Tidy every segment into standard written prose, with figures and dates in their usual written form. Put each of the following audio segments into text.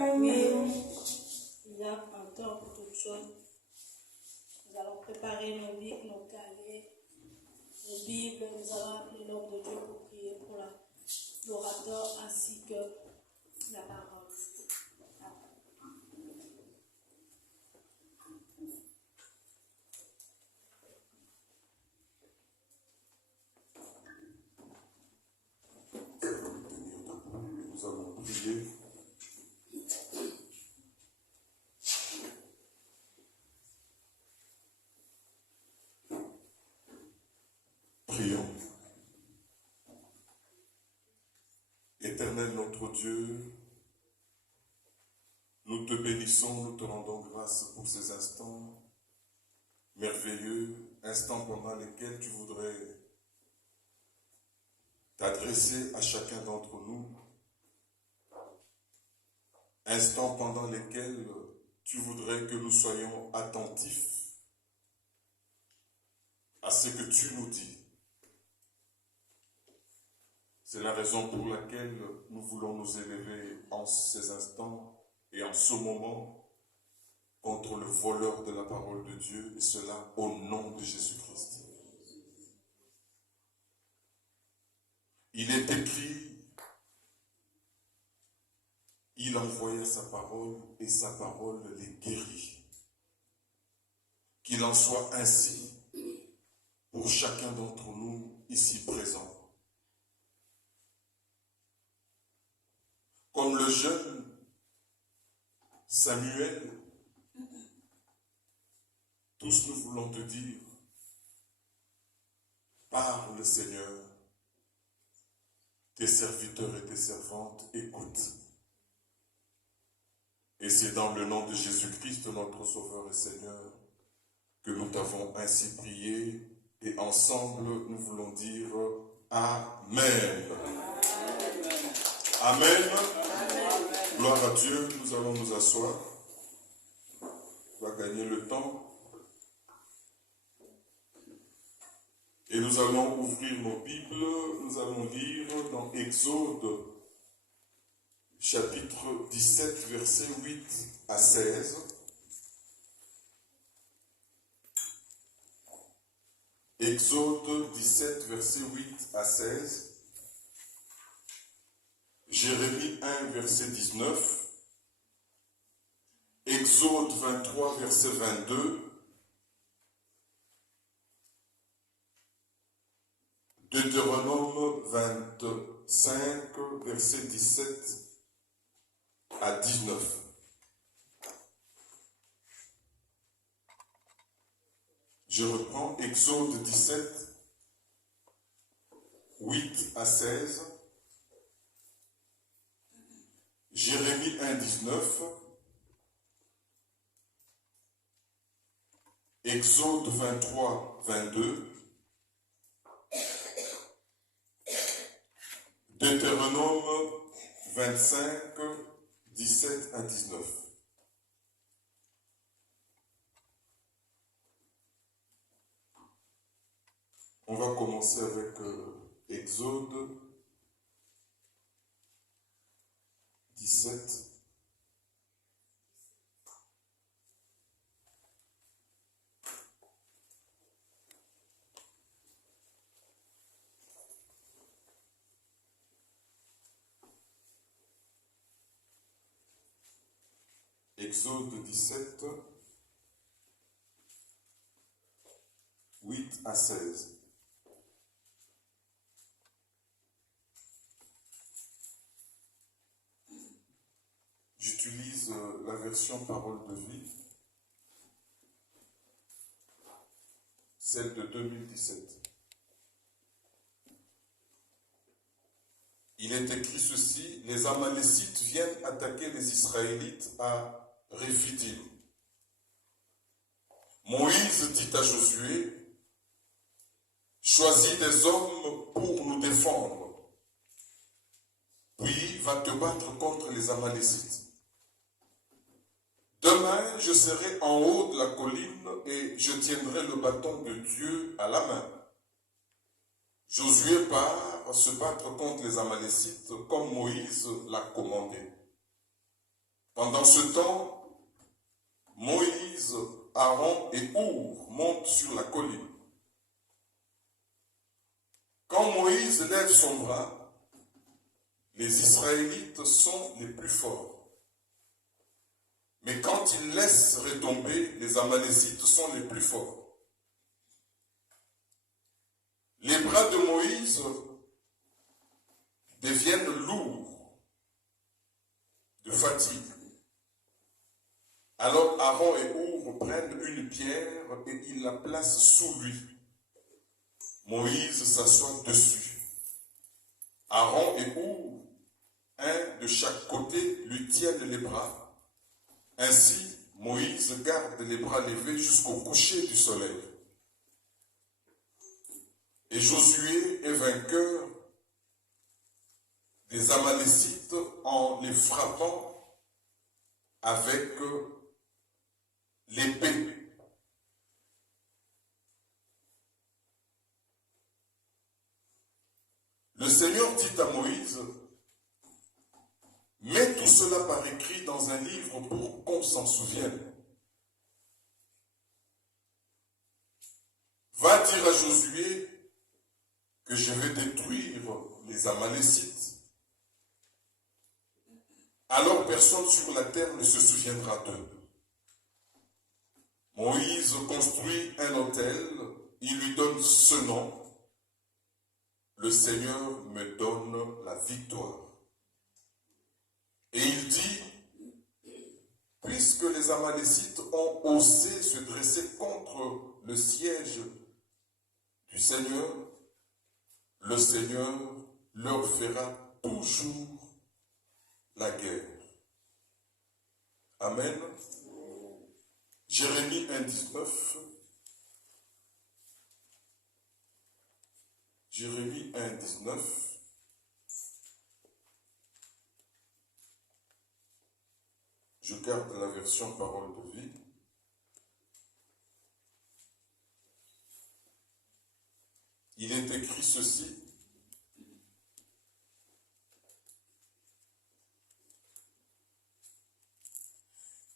Oui, il y a un temps pour toutes choses. Nous allons préparer nos Bibles, nos cahiers, nos Bibles. Nous allons appeler l'homme de Dieu pour prier pour l'orateur ainsi que la parole. Nous allons prier. Prions. Éternel notre Dieu, nous te bénissons, nous te rendons grâce pour ces instants merveilleux, instants pendant lesquels tu voudrais t'adresser à chacun d'entre nous, instants pendant lesquels tu voudrais que nous soyons attentifs à ce que tu nous dis. C'est la raison pour laquelle nous voulons nous élever en ces instants et en ce moment contre le voleur de la parole de Dieu, et cela au nom de Jésus-Christ. Il est écrit, il envoya sa parole et sa parole les guérit. Qu'il en soit ainsi pour chacun d'entre nous ici présents. Comme le jeune Samuel, tous nous voulons te dire, parle Seigneur, tes serviteurs et tes servantes écoutent. Et c'est dans le nom de Jésus-Christ, notre Sauveur et Seigneur, que nous t'avons ainsi prié, et ensemble nous voulons dire Amen. Amen. Gloire à Dieu, nous allons nous asseoir. On va gagner le temps. Et nous allons ouvrir nos Bibles, nous allons lire dans Exode, chapitre 17, versets 8 à 16. Exode 17, versets 8 à 16. Jérémie 1, verset 19. Exode 23, verset 22. Deutéronome 25, verset 17 à 19. Je reprends Exode 17, 8 à 16. Jérémie 1, 19. Exode 23, 22. Deutéronome 25, 17 à 19. On va commencer avec Exode 17. Exode 17, 8 à 16. J'utilise la version Parole de vie, celle de 2017. Il est écrit ceci, les Amalécites viennent attaquer les Israélites à Réphidim. Moïse dit à Josué, choisis des hommes pour nous défendre, puis va te battre contre les Amalécites. Demain, je serai en haut de la colline et je tiendrai le bâton de Dieu à la main. Josué part se battre contre les Amalécites comme Moïse l'a commandé. Pendant ce temps, Moïse, Aaron et Our montent sur la colline. Quand Moïse lève son bras, les Israélites sont les plus forts. Mais quand il laisse retomber, les Amalécites sont les plus forts. Les bras de Moïse deviennent lourds de fatigue. Alors Aaron et Our prennent une pierre et ils la placent sous lui. Moïse s'assoit dessus. Aaron et Our, un de chaque côté, lui tiennent les bras. Ainsi, Moïse garde les bras levés jusqu'au coucher du soleil. Et Josué est vainqueur des Amalécites en les frappant avec l'épée. Le Seigneur dit à Moïse, mets tout cela par écrit dans un livre pour qu'on s'en souvienne. Va dire à Josué que je vais détruire les Amalécites. Alors personne sur la terre ne se souviendra d'eux. Moïse construit un autel, il lui donne ce nom. Le Seigneur me donne la victoire. Et il dit, puisque les Amalécites ont osé se dresser contre le siège du Seigneur, le Seigneur leur fera toujours la guerre. Amen. Jérémie 1,19. Jérémie 1,19. Je garde la version parole de vie. Il est écrit ceci.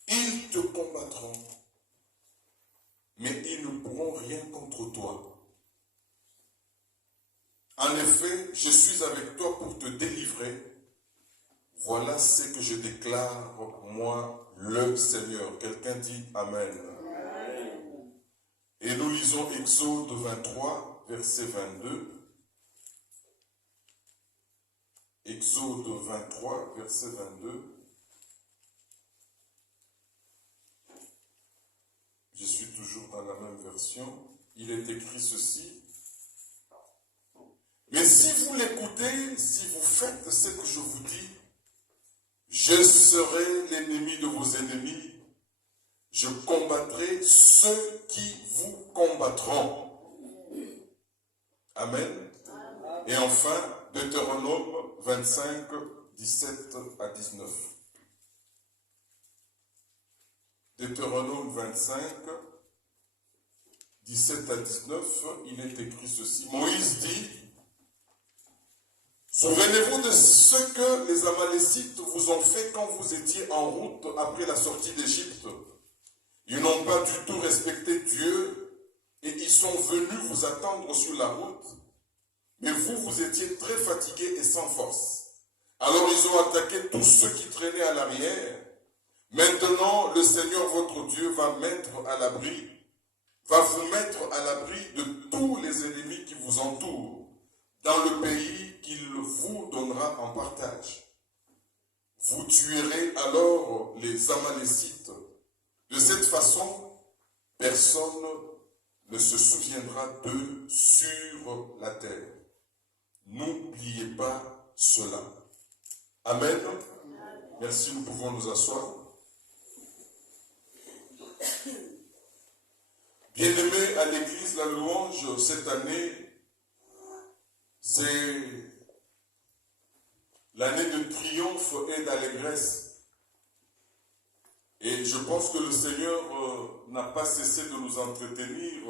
Ils te combattront, mais ils ne pourront rien contre toi. En effet, je suis avec toi pour te délivrer. Voilà ce que je déclare, moi, le Seigneur. Quelqu'un dit Amen. Amen. Et nous lisons Exode 23, verset 22. Exode 23, verset 22. Je suis toujours dans la même version. Il est écrit ceci. Mais si vous l'écoutez, si vous faites ce que je vous dis, je serai l'ennemi de vos ennemis. Je combattrai ceux qui vous combattront. Amen. Et enfin, Deutéronome 25, 17 à 19. Deutéronome 25, 17 à 19, il est écrit ceci. Moïse dit, souvenez-vous de ce que les Amalécites vous ont fait quand vous étiez en route après la sortie d'Égypte. Ils n'ont pas du tout respecté Dieu et ils sont venus vous attendre sur la route. Mais vous, vous étiez très fatigués et sans force. Alors ils ont attaqué tous ceux qui traînaient à l'arrière. Maintenant, le Seigneur votre Dieu va vous mettre à l'abri de tous les ennemis qui vous entourent, dans le pays qu'il vous donnera en partage. Vous tuerez alors les Amalécites. De cette façon, personne ne se souviendra d'eux sur la terre. N'oubliez pas cela. Amen. Merci, nous pouvons nous asseoir. Bien-aimés à l'église, la louange, cette année, c'est l'année de triomphe et d'allégresse. Et je pense que le Seigneur n'a pas cessé de nous entretenir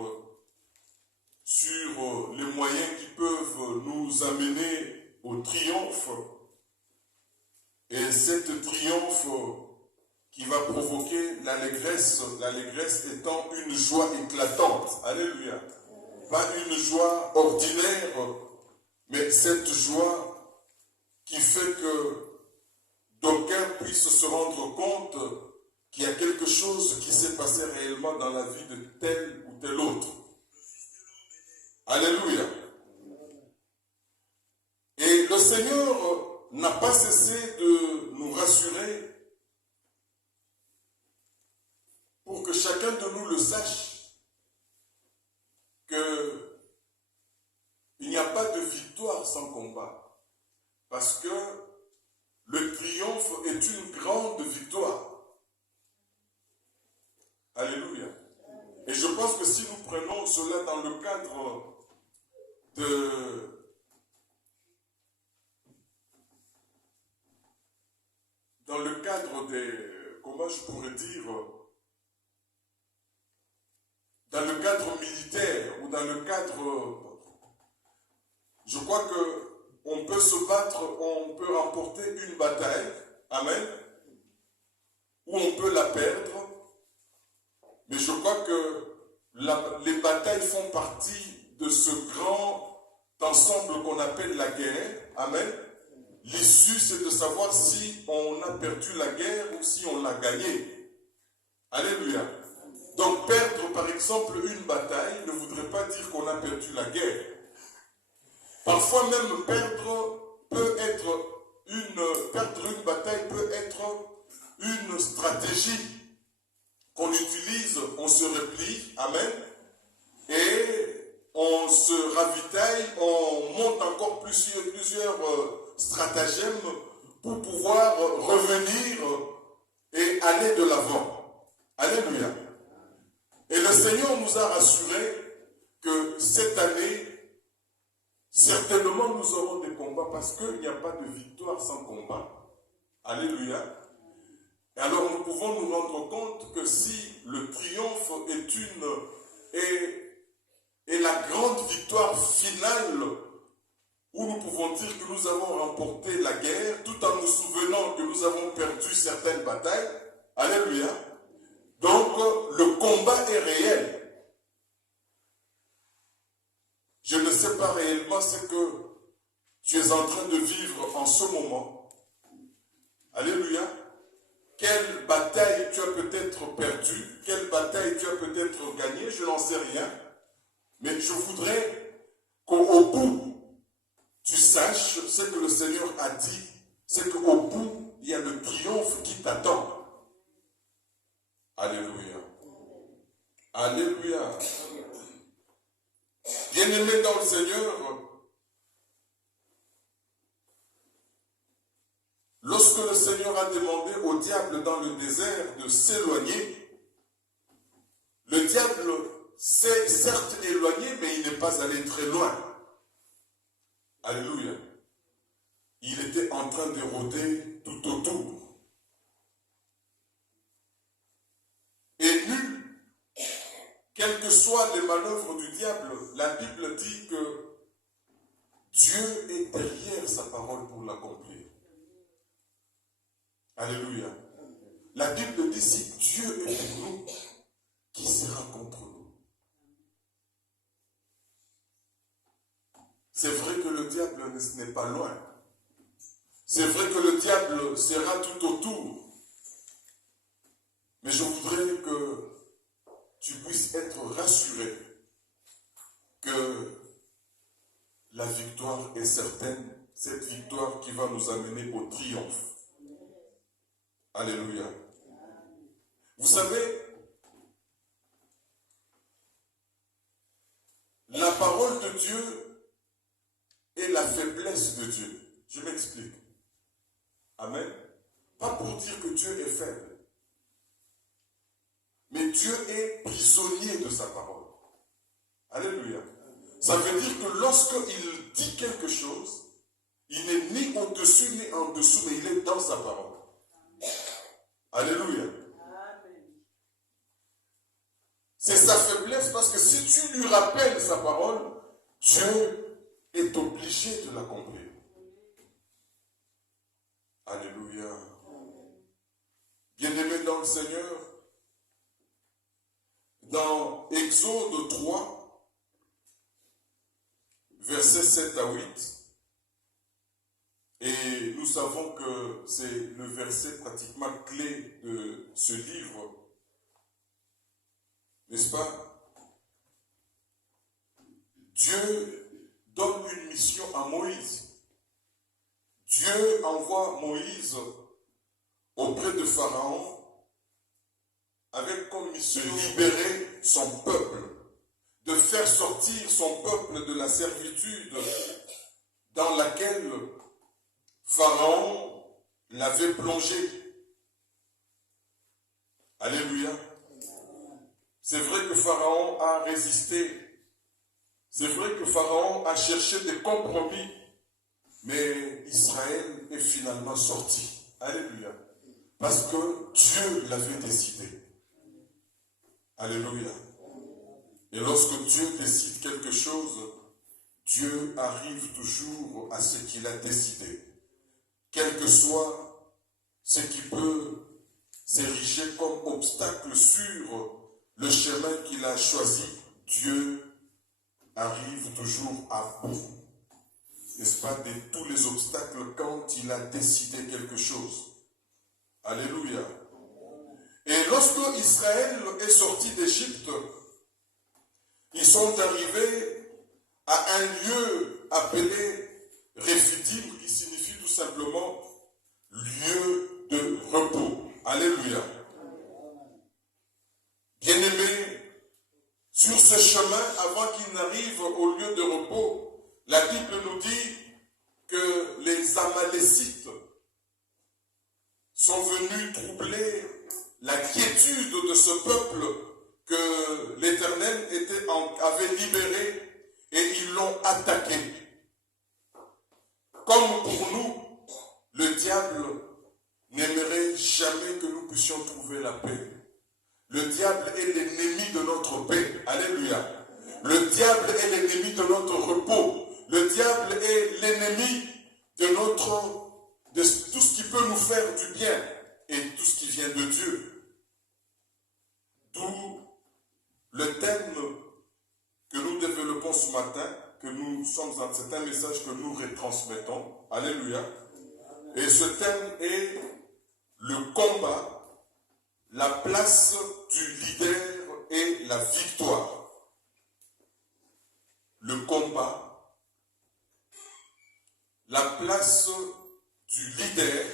sur les moyens qui peuvent nous amener au triomphe. Et cette triomphe qui va provoquer l'allégresse étant une joie éclatante. Alléluia. Pas une joie ordinaire, mais cette joie qui fait que d'aucuns puissent se rendre compte qu'il y a quelque chose qui s'est passé réellement dans la vie de tel ou tel autre. Alléluia. Et le Seigneur n'a pas cessé de nous rassurer pour que chacun de nous le sache, qu'il n'y a pas de victoire sans combat. Parce que le triomphe est une grande victoire. Alléluia. Et je pense que si nous prenons cela dans le cadre des, comment je pourrais dire, dans le cadre militaire ou dans le cadre, je crois que on peut se battre, on peut remporter une bataille, amen, ou on peut la perdre, mais je crois que les batailles font partie de ce grand ensemble qu'on appelle la guerre, amen. L'issue, c'est de savoir si on a perdu la guerre ou si on l'a gagnée. Alléluia. Donc perdre par exemple une bataille ne voudrait pas dire qu'on a perdu la guerre. Parfois même perdre une bataille peut être une stratégie qu'on utilise, on se replie, amen, et on se ravitaille, on monte encore plusieurs stratagèmes pour pouvoir revenir et aller de l'avant. Alléluia. Et le Seigneur nous a rassuré que cette année, certainement nous aurons des combats parce qu'il n'y a pas de victoire sans combat. Alléluia. Et alors nous pouvons nous rendre compte que si le triomphe est la grande victoire finale où nous pouvons dire que nous avons remporté la guerre tout en nous souvenant que nous avons perdu certaines batailles. Alléluia. Donc le combat est réel. Je ne sais pas réellement ce que tu es en train de vivre en ce moment. Alléluia. Quelle bataille tu as peut-être perdue, quelle bataille tu as peut-être gagnée, je n'en sais rien. Mais je voudrais qu'au bout, tu saches ce que le Seigneur a dit, c'est qu'au bout, il y a le triomphe qui t'attend. Alléluia. Alléluia. Bien-aimé dans le Seigneur, lorsque le Seigneur a demandé au diable dans le désert de s'éloigner, le diable s'est certes éloigné, mais il n'est pas allé très loin. Alléluia. Il était en train de rôder tout autour. Et nul, quelles que soient les manœuvres du diable, la Bible dit que Dieu est derrière sa parole pour l'accomplir. Alléluia. La Bible dit si Dieu est pour nous, qui sera contre nous? C'est vrai que le diable n'est pas loin. C'est vrai que le diable sera tout autour. Mais je voudrais que tu puisses être rassuré que la victoire est certaine. Cette victoire qui va nous amener au triomphe. Alléluia. Vous savez, la parole de Dieu est la faiblesse de Dieu. Je m'explique. Amen. Pas pour dire que Dieu est faible. Mais Dieu est prisonnier de sa parole. Alléluia. Ça veut dire que lorsqu'il dit quelque chose, il n'est ni au-dessus ni en dessous, mais il est dans sa parole. Alléluia. C'est sa faiblesse parce que si tu lui rappelles sa parole, Dieu est obligé de l'accomplir. Alléluia. Bien-aimé dans dans le Seigneur, dans Exode 3, versets 7 à 8, et nous savons que c'est le verset pratiquement clé de ce livre, n'est-ce pas? Dieu donne une mission à Moïse. Dieu envoie Moïse auprès de Pharaon avec comme mission de libérer son peuple, de faire sortir son peuple de la servitude dans laquelle Pharaon l'avait plongé. Alléluia. C'est vrai que Pharaon a résisté. C'est vrai que Pharaon a cherché des compromis. Mais Israël est finalement sorti. Alléluia. Parce que Dieu l'avait décidé. Alléluia. Et lorsque Dieu décide quelque chose, Dieu arrive toujours à ce qu'il a décidé. Quel que soit ce qui peut s'ériger comme obstacle sur le chemin qu'il a choisi, Dieu arrive toujours à bout, n'est-ce pas, de tous les obstacles quand il a décidé quelque chose. Alléluia. Et lorsque Israël est sorti d'Égypte, ils sont arrivés à un lieu appelé Rephidim, qui signifie tout simplement lieu de repos. Alléluia. Bien-aimés, sur ce chemin, avant qu'ils n'arrivent au lieu de repos, la Bible nous dit que les Amalécites sont venus troubler la quiétude de ce peuple que l'Éternel avait libéré et ils l'ont attaqué. Comme pour nous, le diable n'aimerait jamais que nous puissions trouver la paix. Le diable est l'ennemi de notre paix. Alléluia. Le diable est l'ennemi de notre repos. Le diable est l'ennemi de tout ce qui peut nous faire du bien et tout ce qui vient de Dieu. D'où le thème que nous développons ce matin, c'est un message que nous retransmettons. Alléluia. Et ce thème est le combat, la place du leader et la victoire. Le combat, la place du leader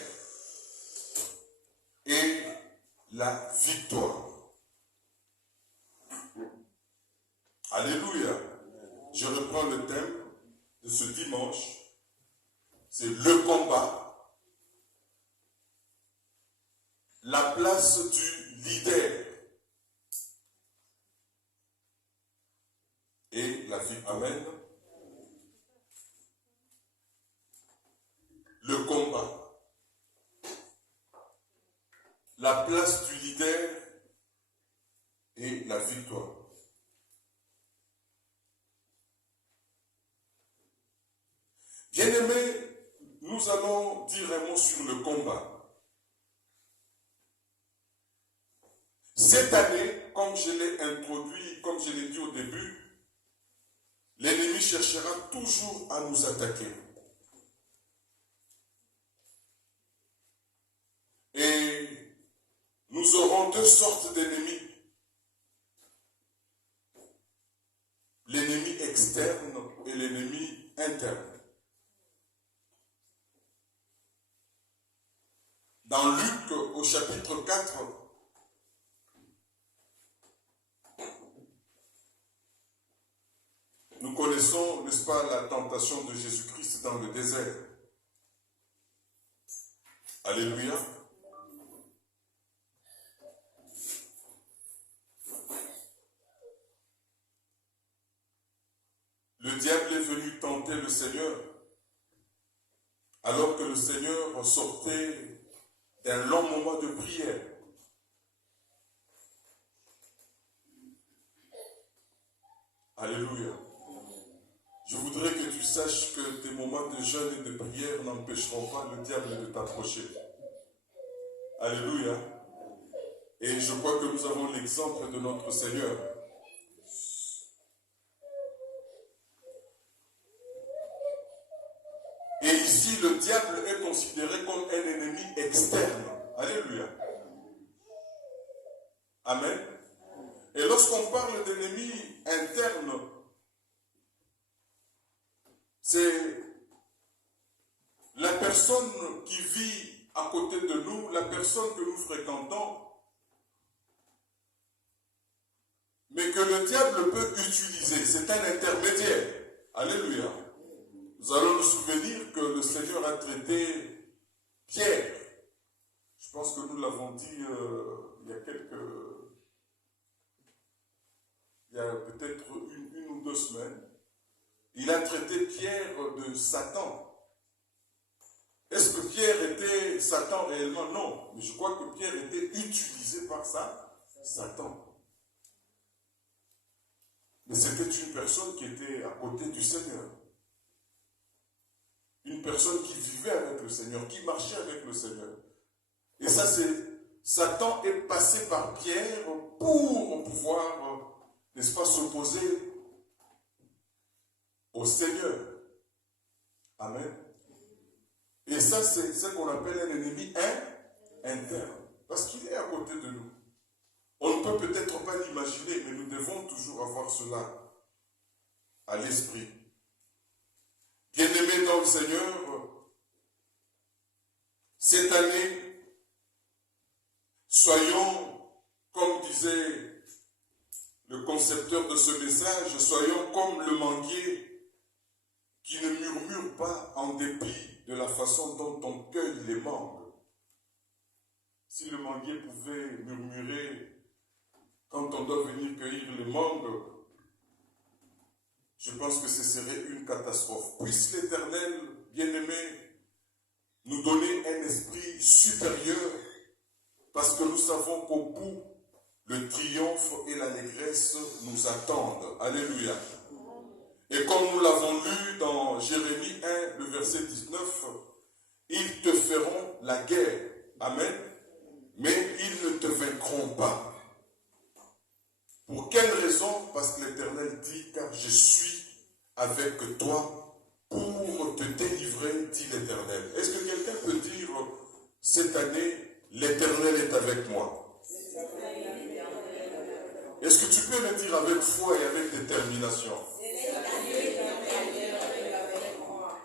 et la victoire. Alléluia. Je reprends le thème de ce dimanche. C'est le combat, la place du leader et la victoire. Amen. Le combat, la place du leader et la victoire. Bien-aimés, nous allons dire un mot sur le combat. Cette année, comme je l'ai introduit, comme je l'ai dit au début, l'ennemi cherchera toujours à nous attaquer. Et nous aurons deux sortes d'ennemis. L'ennemi externe et l'ennemi interne. Dans Luc, au chapitre 4, nous connaissons, n'est-ce pas, la tentation de Jésus-Christ dans le désert. Alléluia. Le diable est venu tenter le Seigneur, alors que le Seigneur sortait d'un long moment de prière. Alléluia. Je voudrais que tu saches que tes moments de jeûne et de prière n'empêcheront pas le diable de t'approcher. Alléluia. Et je crois que nous avons l'exemple de notre Seigneur. Et ici, le diable est considéré comme un ennemi externe. Alléluia. Amen. Et lorsqu'on parle d'ennemi interne, c'est la personne qui vit à côté de nous, la personne que nous fréquentons, mais que le diable peut utiliser. C'est un intermédiaire. Alléluia. Nous allons nous souvenir que le Seigneur a traité Pierre. Je pense que nous l'avons dit il y a peut-être une ou 2 semaines. Il a traité Pierre de Satan. Est-ce que Pierre était Satan réellement? Non. Mais je crois que Pierre était utilisé par Satan. Mais c'était une personne qui était à côté du Seigneur. Une personne qui vivait avec le Seigneur, qui marchait avec le Seigneur. Et ça, Satan est passé par Pierre pour pouvoir, n'est-ce pas, s'opposer au Seigneur. Amen. Et ça, c'est ce qu'on appelle un ennemi interne. Parce qu'il est à côté de nous. On ne peut peut-être pas l'imaginer, mais nous devons toujours avoir cela à l'esprit. Bien-aimés dans le Seigneur, cette année, soyons, comme disait le concepteur de ce message, soyons comme le manguier qui ne murmure pas en dépit de la façon dont on cueille les mangues. Si le manguier pouvait murmurer quand on doit venir cueillir les mangues, je pense que ce serait une catastrophe. Puisse l'Éternel, bien-aimé, nous donner un esprit supérieur, parce que nous savons qu'au bout, le triomphe et l'allégresse nous attendent. Alléluia. Et comme nous l'avons lu dans Jérémie 1, le verset 19, ils te feront la guerre. Amen. Mais ils ne te vaincront pas. Pour quelle raison? Parce que l'Éternel dit, car je suis avec toi pour te délivrer, dit l'Éternel. Est-ce que quelqu'un peut dire, cette année, l'Éternel est avec moi? Est-ce que tu peux le dire avec foi et avec détermination?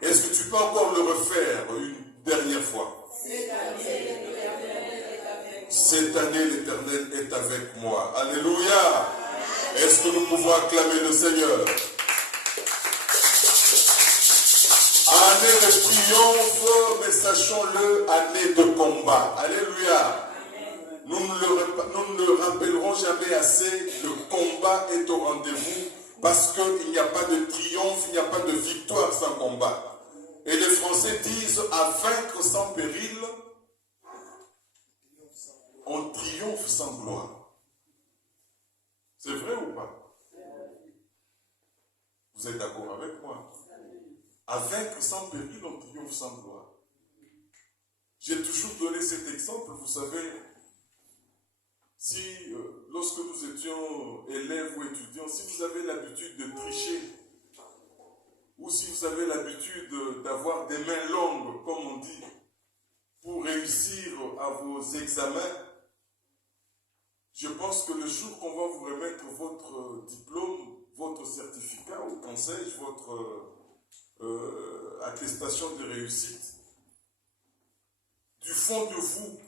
Est-ce que tu peux encore le refaire une dernière fois? Cette année, l'Éternel est avec moi. Alléluia. Est-ce que nous pouvons acclamer le Seigneur? Année de triomphe, mais sachons-le, année de combat. Alléluia. Nous ne le rappellerons jamais assez, le combat est au rendez-vous, parce qu'il n'y a pas de triomphe, il n'y a pas de victoire sans combat. Et les Français disent, à vaincre sans péril, on triomphe sans gloire. C'est vrai ou pas? Vous êtes d'accord avec moi? À vaincre sans péril, on triomphe sans gloire. J'ai toujours donné cet exemple, vous savez, si lorsque nous étions élèves ou étudiants, si vous avez l'habitude de tricher, ou si vous avez l'habitude d'avoir des mains longues, comme on dit, pour réussir à vos examens, je pense que le jour qu'on va vous remettre votre diplôme, votre certificat, ou qu'en sais-je, votre attestation de réussite, du fond de vous,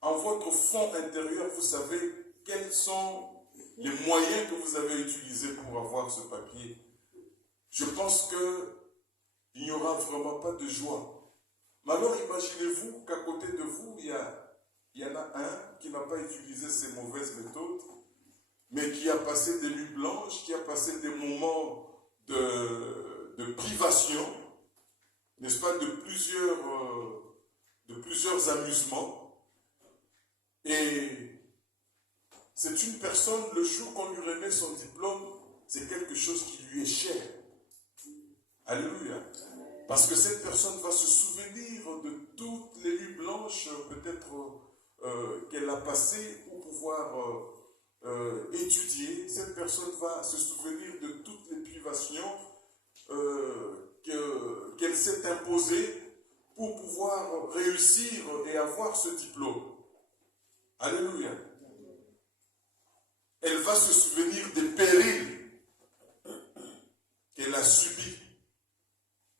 en votre fond intérieur, vous savez quels sont les moyens que vous avez utilisés pour avoir ce papier. Je pense qu'il n'y aura vraiment pas de joie. Mais alors imaginez-vous qu'à côté de vous, il y en a un qui n'a pas utilisé ces mauvaises méthodes, mais qui a passé des nuits blanches, qui a passé des moments de privation, n'est-ce pas, de plusieurs amusements. Et c'est une personne, le jour qu'on lui remet son diplôme, c'est quelque chose qui lui est cher. Alléluia. Parce que cette personne va se souvenir de toutes les nuits blanches, peut-être qu'elle a passées, ou pouvoir étudier, cette personne va se souvenir de toutes les privations qu'elle s'est imposée pour pouvoir réussir et avoir ce diplôme. Alléluia. Elle va se souvenir des périls qu'elle a subis.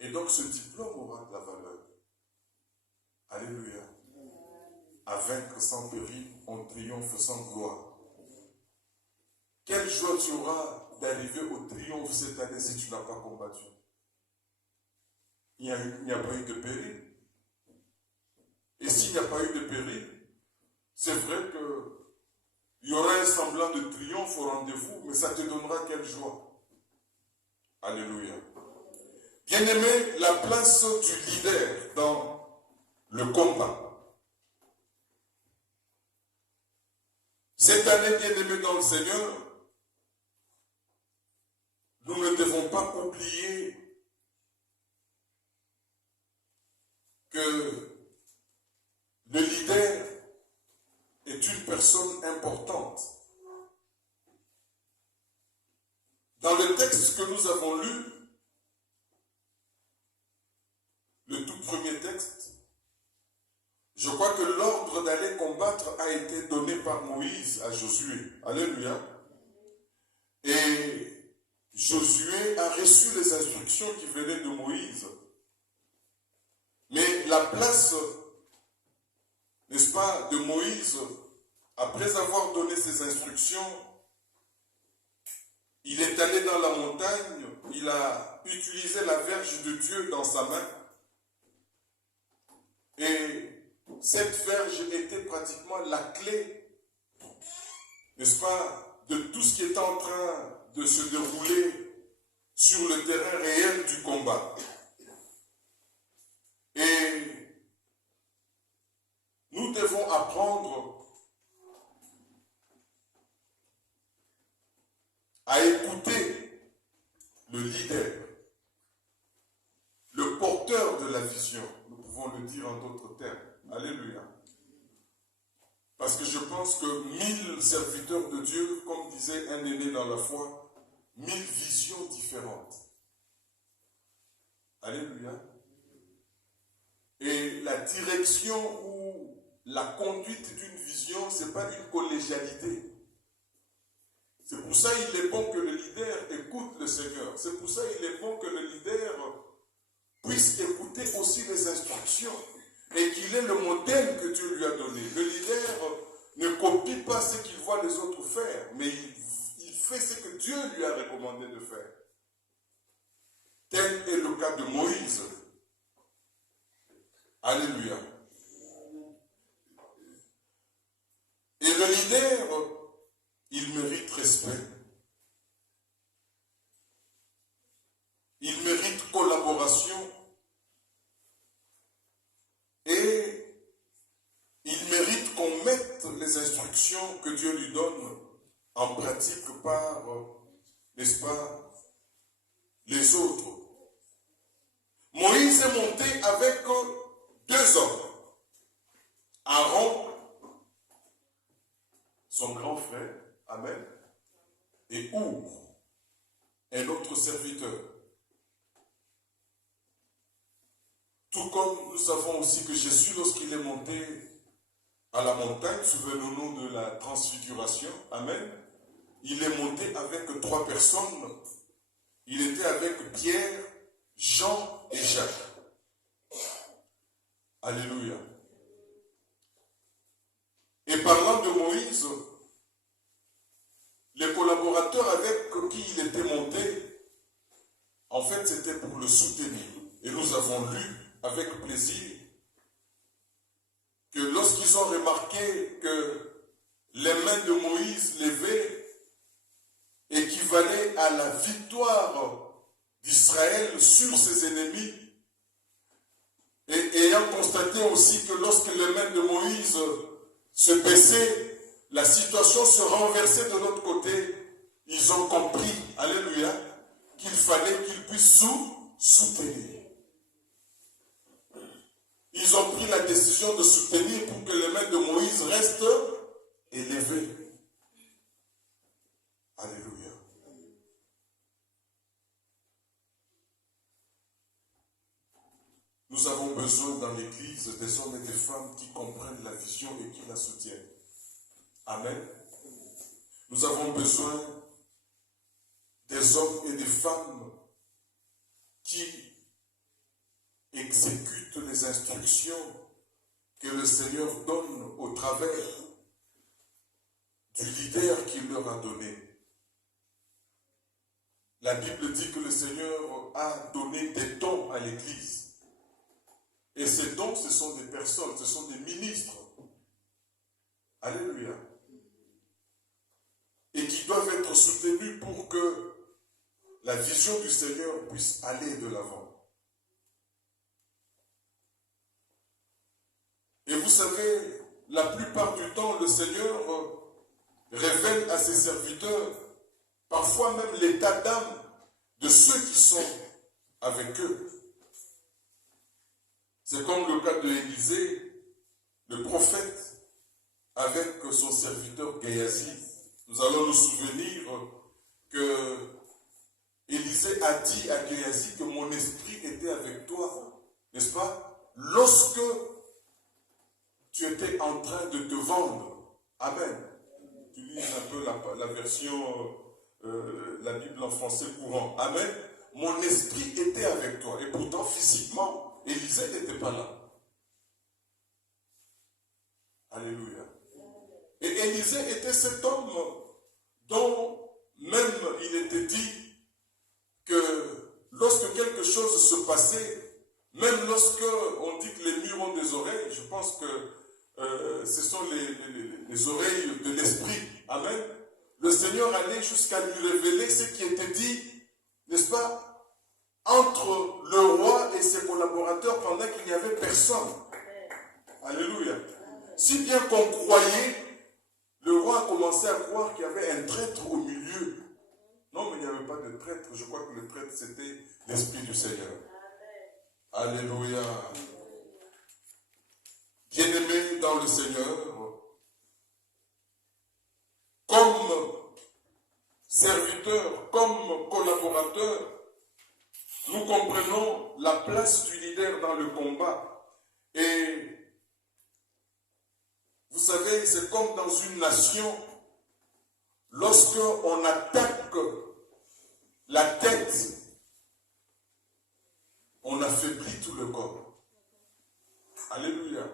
Et donc ce diplôme aura de la valeur. Alléluia. À vaincre sans péril, on triomphe sans gloire. Quelle joie tu auras d'arriver au triomphe cette année si tu n'as pas combattu. Il n'y a pas eu de péril. Et s'il n'y a pas eu de péril, c'est vrai qu'il y aura un semblant de triomphe au rendez-vous, mais ça te donnera quelle joie. Alléluia. Bien-aimé, la place du leader dans le combat. Cette année, bien-aimé dans le Seigneur, nous ne devons pas oublier que le leader est une personne importante. Dans le texte que nous avons lu, le tout premier texte, je crois que l'ordre d'aller combattre a été donné par Moïse à Josué. Alléluia. Et Josué a reçu les instructions qui venaient de Moïse. Mais la place, n'est-ce pas, de Moïse, après avoir donné ses instructions, il est allé dans la montagne, il a utilisé la verge de Dieu dans sa main. Et cette verge était pratiquement la clé, n'est-ce pas, de tout ce qui était en train de se dérouler sur le terrain réel du combat. Et nous devons apprendre à écouter le leader, le porteur de la vision. Nous pouvons le dire en d'autres termes. Alléluia. Parce que je pense que 1000 serviteurs de Dieu, comme disait un aîné dans la foi, 1000 visions différentes. Alléluia. Et la direction ou la conduite d'une vision, ce n'est pas une collégialité. C'est pour ça qu'il est bon que le leader écoute le Seigneur. C'est pour ça qu'il est bon que le leader puisse écouter aussi les instructions et qu'il ait le modèle que Dieu lui a donné. Le leader ne copie pas ce qu'il voit les autres faire, mais il fait ce que Dieu lui a recommandé de faire. Tel est le cas de Moïse. Alléluia. Et le leader, il mérite respect. Il mérite collaboration. Et il mérite qu'on mette les instructions que Dieu lui donne en pratique par, n'est-ce pas, les autres. Moïse est monté avec 2 hommes. Aaron, son grand frère, amen, et Our, un autre serviteur. Tout comme nous savons aussi que Jésus, lorsqu'il est monté à la montagne, souvenons-nous de la transfiguration, amen, il est monté avec 3 personnes. Il était avec Pierre, Jean et Jacques. Alléluia. Et parlant de Moïse, les collaborateurs avec qui il était monté, en fait, c'était pour le soutenir. Et nous avons lu avec plaisir que lorsqu'ils ont remarqué que les mains de Moïse levées équivalaient à la victoire d'Israël sur ses ennemis, et ayant constaté aussi que lorsque les mains de Moïse se baissaient, la situation se renversait de l'autre côté, ils ont compris, alléluia, qu'il fallait qu'ils puissent soutenir. Ils ont pris la décision de soutenir pour que les mains de Moïse restent élevées. Nous avons besoin dans l'Église des hommes et des femmes qui comprennent la vision et qui la soutiennent. Amen. Nous avons besoin des hommes et des femmes qui exécutent les instructions que le Seigneur donne au travers du leader qu'il leur a donné. La Bible dit que le Seigneur a donné des dons à l'Église. Et ces dons, ce sont des personnes, ce sont des ministres. Alléluia. Et qui doivent être soutenus pour que la vision du Seigneur puisse aller de l'avant. Et vous savez, la plupart du temps, le Seigneur révèle à ses serviteurs parfois même l'état d'âme de ceux qui sont avec eux. C'est comme le cas d'Élisée, le prophète, avec son serviteur Géasi. Nous allons nous souvenir que Élisée a dit à Géasi que mon esprit était avec toi, n'est-ce pas? Lorsque tu étais en train de te vendre. Amen. Tu lis un peu la version, la Bible en français courant. Amen. Mon esprit était avec toi. Et pourtant, physiquement, Élisée n'était pas là. Alléluia. Et Élisée était cet homme dont même il était dit que lorsque quelque chose se passait, même lorsque on dit que les murs ont des oreilles, je pense que ce sont les oreilles de l'esprit. Amen. Le Seigneur allait jusqu'à lui révéler ce qui était dit, n'est-ce pas, entre le roi et ses collaborateurs pendant qu'il n'y avait personne. Alléluia. Si bien qu'on croyait, le roi a commencé à croire qu'il y avait un traître au milieu. Non, mais il n'y avait pas de traître. Je crois que le traître, c'était l'Esprit du Seigneur. Alléluia. Bien-aimés dans le Seigneur, comme serviteurs, comme collaborateurs, nous comprenons la place du leader dans le combat. Et vous savez, c'est comme dans une nation, lorsqu'on attaque la tête, on affaiblit tout le corps. Alléluia.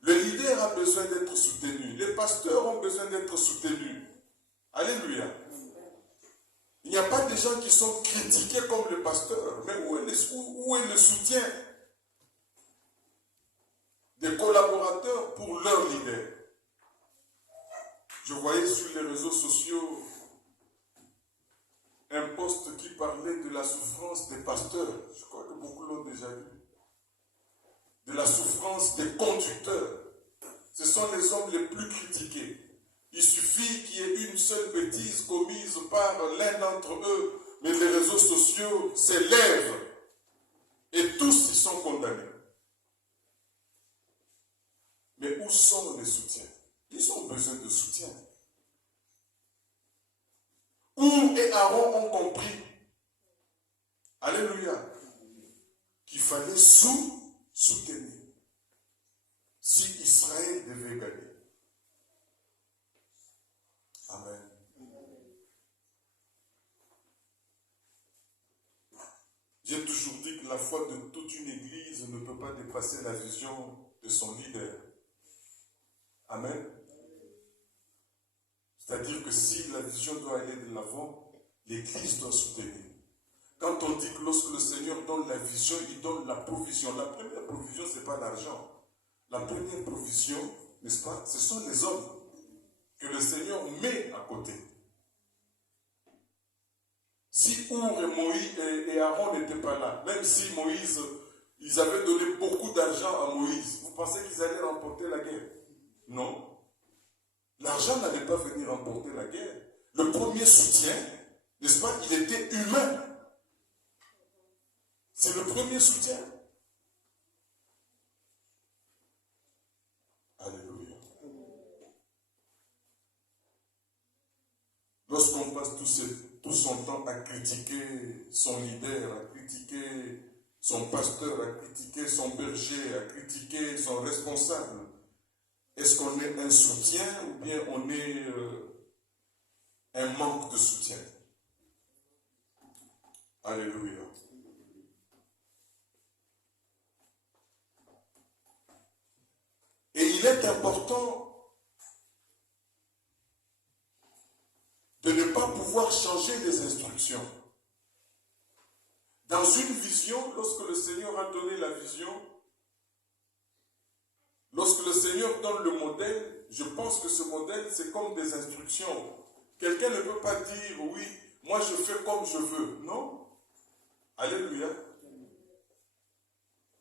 Le leader a besoin d'être soutenu. Les pasteurs ont besoin d'être soutenus. Alléluia. Il n'y a pas de gens qui sont critiqués comme le pasteur, mais où est le soutien des collaborateurs pour leur leader? Je voyais sur les réseaux sociaux un post qui parlait de la souffrance des pasteurs. Je crois que beaucoup l'ont déjà vu. De la souffrance des conducteurs. Ce sont les hommes les plus critiqués. Il suffit qu'il y ait une seule bêtise commise par l'un d'entre eux, mais les réseaux sociaux s'élèvent et tous y sont condamnés. Mais où sont les soutiens? Ils ont besoin de soutien. Our et Aaron ont compris, alléluia, qu'il fallait soutenir si Israël devait gagner. Amen. J'ai toujours dit que la foi de toute une église ne peut pas dépasser la vision de son leader. Amen. C'est-à-dire que si la vision doit aller de l'avant, l'église doit soutenir. Quand on dit que lorsque le Seigneur donne la vision, il donne la provision. La première provision, ce n'est pas l'argent. La première provision, n'est-ce pas, ce sont les hommes que le Seigneur met à côté. Si Our et Moïse et Aaron n'étaient pas là, même si Moïse, ils avaient donné beaucoup d'argent à Moïse, vous pensez qu'ils allaient remporter la guerre? Non. L'argent n'allait pas venir remporter la guerre. Le premier soutien, n'est-ce pas, il était humain. C'est le premier soutien. Alléluia. Lorsqu'on passe tout son temps à critiquer son leader, à critiquer son pasteur, à critiquer son berger, à critiquer son responsable. Est-ce qu'on est un soutien ou bien on est un manque de soutien? Alléluia. Et il est important de ne pas pouvoir changer les instructions. Dans une vision, lorsque le Seigneur a donné la vision, lorsque le Seigneur donne le modèle, je pense que ce modèle, c'est comme des instructions. Quelqu'un ne peut pas dire, oui, moi je fais comme je veux. Non. Alléluia.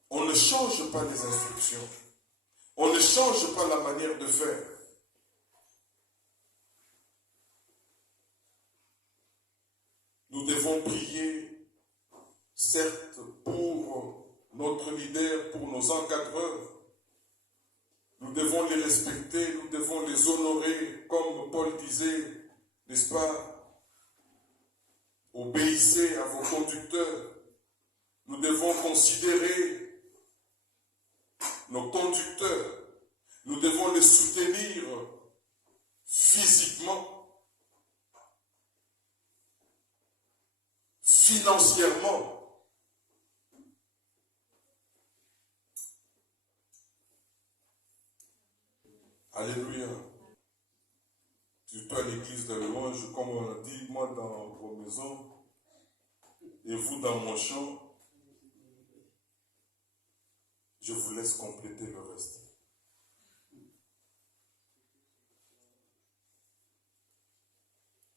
On ne change pas les instructions. On ne change pas la manière de faire. Nous devons prier, certes, pour notre leader, pour nos encadreurs. Nous devons les respecter, nous devons les honorer, comme Paul disait, n'est-ce pas? Obéissez à vos conducteurs. Nous devons considérer nos conducteurs. Nous devons les soutenir physiquement, financièrement. Alléluia. Tu es à l'église de louange, comme on l'a dit, moi dans vos maisons, et vous dans mon champ, je vous laisse compléter le reste.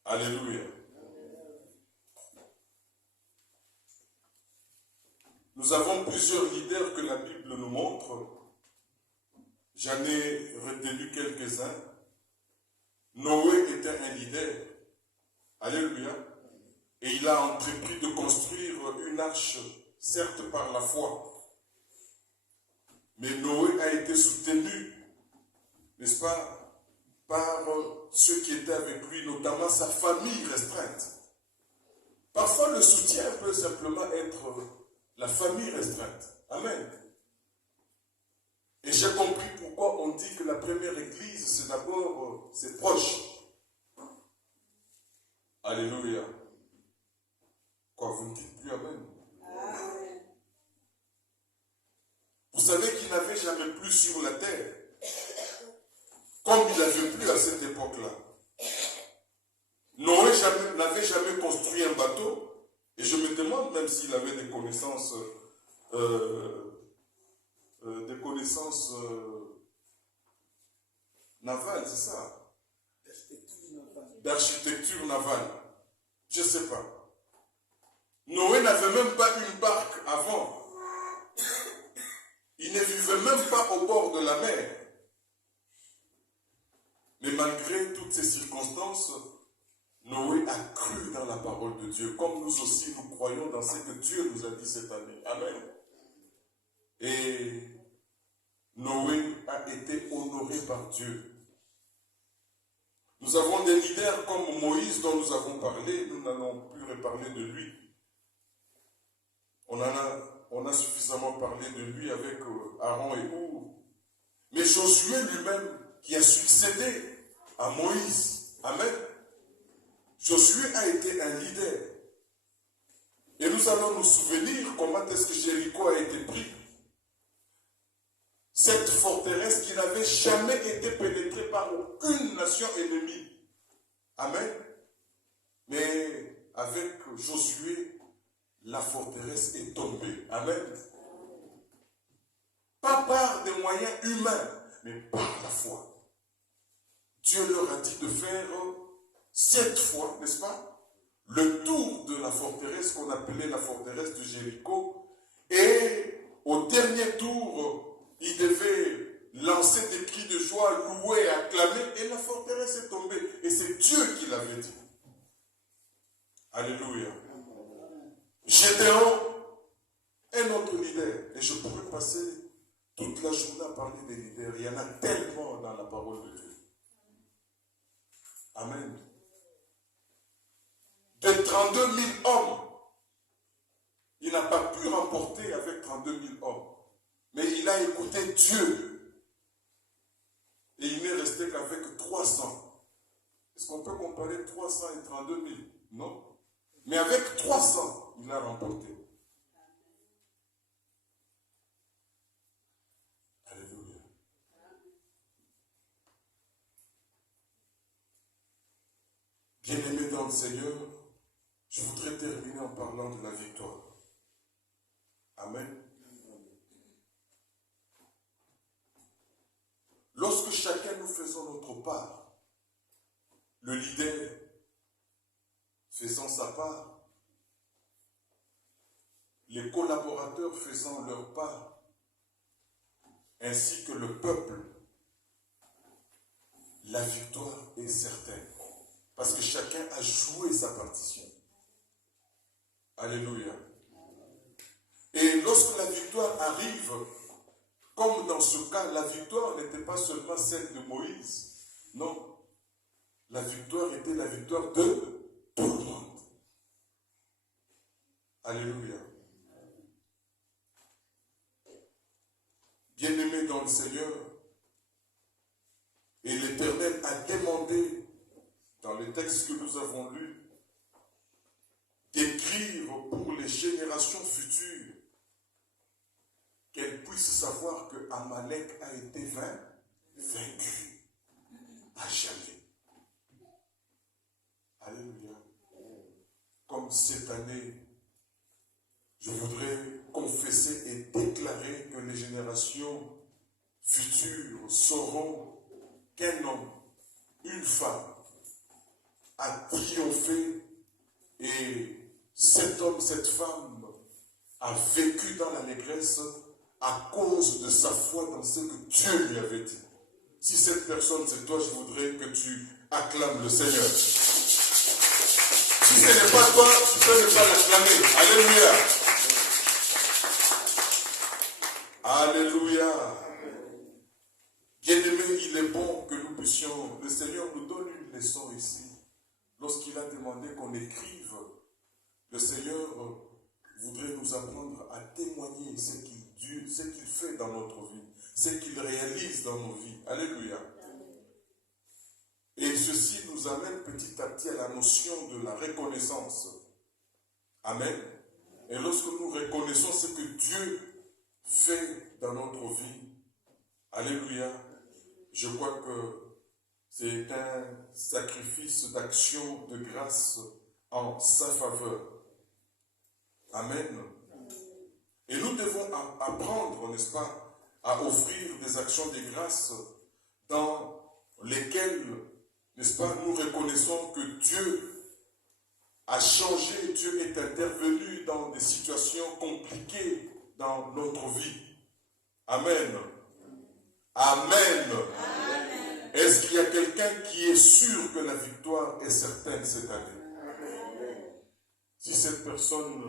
Alléluia. Nous avons plusieurs leaders que la Bible nous montre. J'en ai retenu quelques-uns. Noé était un leader. Alléluia. Et il a entrepris de construire une arche, certes par la foi. Mais Noé a été soutenu, n'est-ce pas, par ceux qui étaient avec lui, notamment sa famille restreinte. Parfois, le soutien peut simplement être la famille restreinte. Amen. Et j'ai compris pourquoi on dit que la première église, c'est d'abord ses proches. Alléluia. Quoi, vous ne dites plus Amen? Amen. Vous savez qu'il n'avait jamais plu sur la terre, comme il n'avait plu à cette époque-là. Noé n'avait jamais construit un bateau, et je me demande même s'il avait des connaissances navales, c'est ça? D'architecture navale. Je ne sais pas. Noé n'avait même pas une barque avant. Il ne vivait même pas au bord de la mer. Mais malgré toutes ces circonstances, Noé a cru dans la parole de Dieu, comme nous aussi nous croyons dans ce que Dieu nous a dit cette année. Amen. Et Noé a été honoré par Dieu. Nous avons des leaders comme Moïse dont nous avons parlé, nous n'allons plus reparler de lui. On a suffisamment parlé de lui avec Aaron et Our. Mais Josué lui-même, qui a succédé à Moïse, amen. Josué a été un leader. Et nous allons nous souvenir comment est-ce que Jéricho a été pris. Cette forteresse qui n'avait jamais été pénétrée par aucune nation ennemie. Amen. Mais avec Josué, la forteresse est tombée. Amen. Pas par des moyens humains, mais par la foi. Dieu leur a dit de faire 7 fois, n'est-ce pas, le tour de la forteresse qu'on appelait la forteresse de Jéricho. Et au dernier tour, ils devaient lancer des cris de joie, louer, acclamer, et la forteresse est tombée. Et c'est Dieu qui l'avait dit. Alléluia. Gédéon, un autre leader. Et je pourrais passer toute la journée à parler des leaders. Il y en a tellement dans la parole de Dieu. Amen. De 32 000 hommes, il n'a pas pu remporter Dieu. Et il n'est resté qu'avec 300. Est-ce qu'on peut comparer 300 et 32 000? Non. Mais avec 300, il a remporté. Alléluia. Bien-aimés dans le Seigneur, je voudrais terminer en parlant de la victoire. Amen. Lorsque chacun nous faisons notre part, le leader faisant sa part, les collaborateurs faisant leur part, ainsi que le peuple, la victoire est certaine. Parce que chacun a joué sa partition. Alléluia. Et lorsque la victoire arrive, comme dans ce cas, la victoire n'était pas seulement celle de Moïse. Non. La victoire était la victoire de tout le monde. Alléluia. Bien-aimés dans le Seigneur, et l'Éternel a demandé, dans les textes que nous avons lus, d'écrire pour les générations futures qu'elles puissent savoir que Amalek a été vaincu à jamais. Alléluia. Comme cette année, je voudrais confesser et déclarer que les générations futures sauront qu'un homme, une femme, a triomphé et cet homme, cette femme a vécu dans l'allégresse à cause de sa foi dans ce que Dieu lui avait dit. Si cette personne c'est toi, je voudrais que tu acclames le Seigneur. Si ce n'est pas toi, tu peux ne pas l'acclamer. Alléluia. Alléluia. Bien-aimé, il est bon que nous puissions, le Seigneur nous donne une leçon ici. Lorsqu'il a demandé qu'on écrive, le Seigneur voudrait nous apprendre à témoigner ce qu'il fait dans notre vie, ce qu'il réalise dans nos vies. Alléluia. Et ceci nous amène petit à petit à la notion de la reconnaissance. Amen. Et lorsque nous reconnaissons ce que Dieu fait dans notre vie, alléluia, je crois que c'est un sacrifice d'action de grâce en sa faveur. Amen. Et nous devons apprendre, n'est-ce pas, à offrir des actions de grâce dans lesquelles, n'est-ce pas, nous reconnaissons que Dieu a changé, Dieu est intervenu dans des situations compliquées dans notre vie. Amen. Amen. Amen. Est-ce qu'il y a quelqu'un qui est sûr que la victoire est certaine cette année? Amen. Si cette personne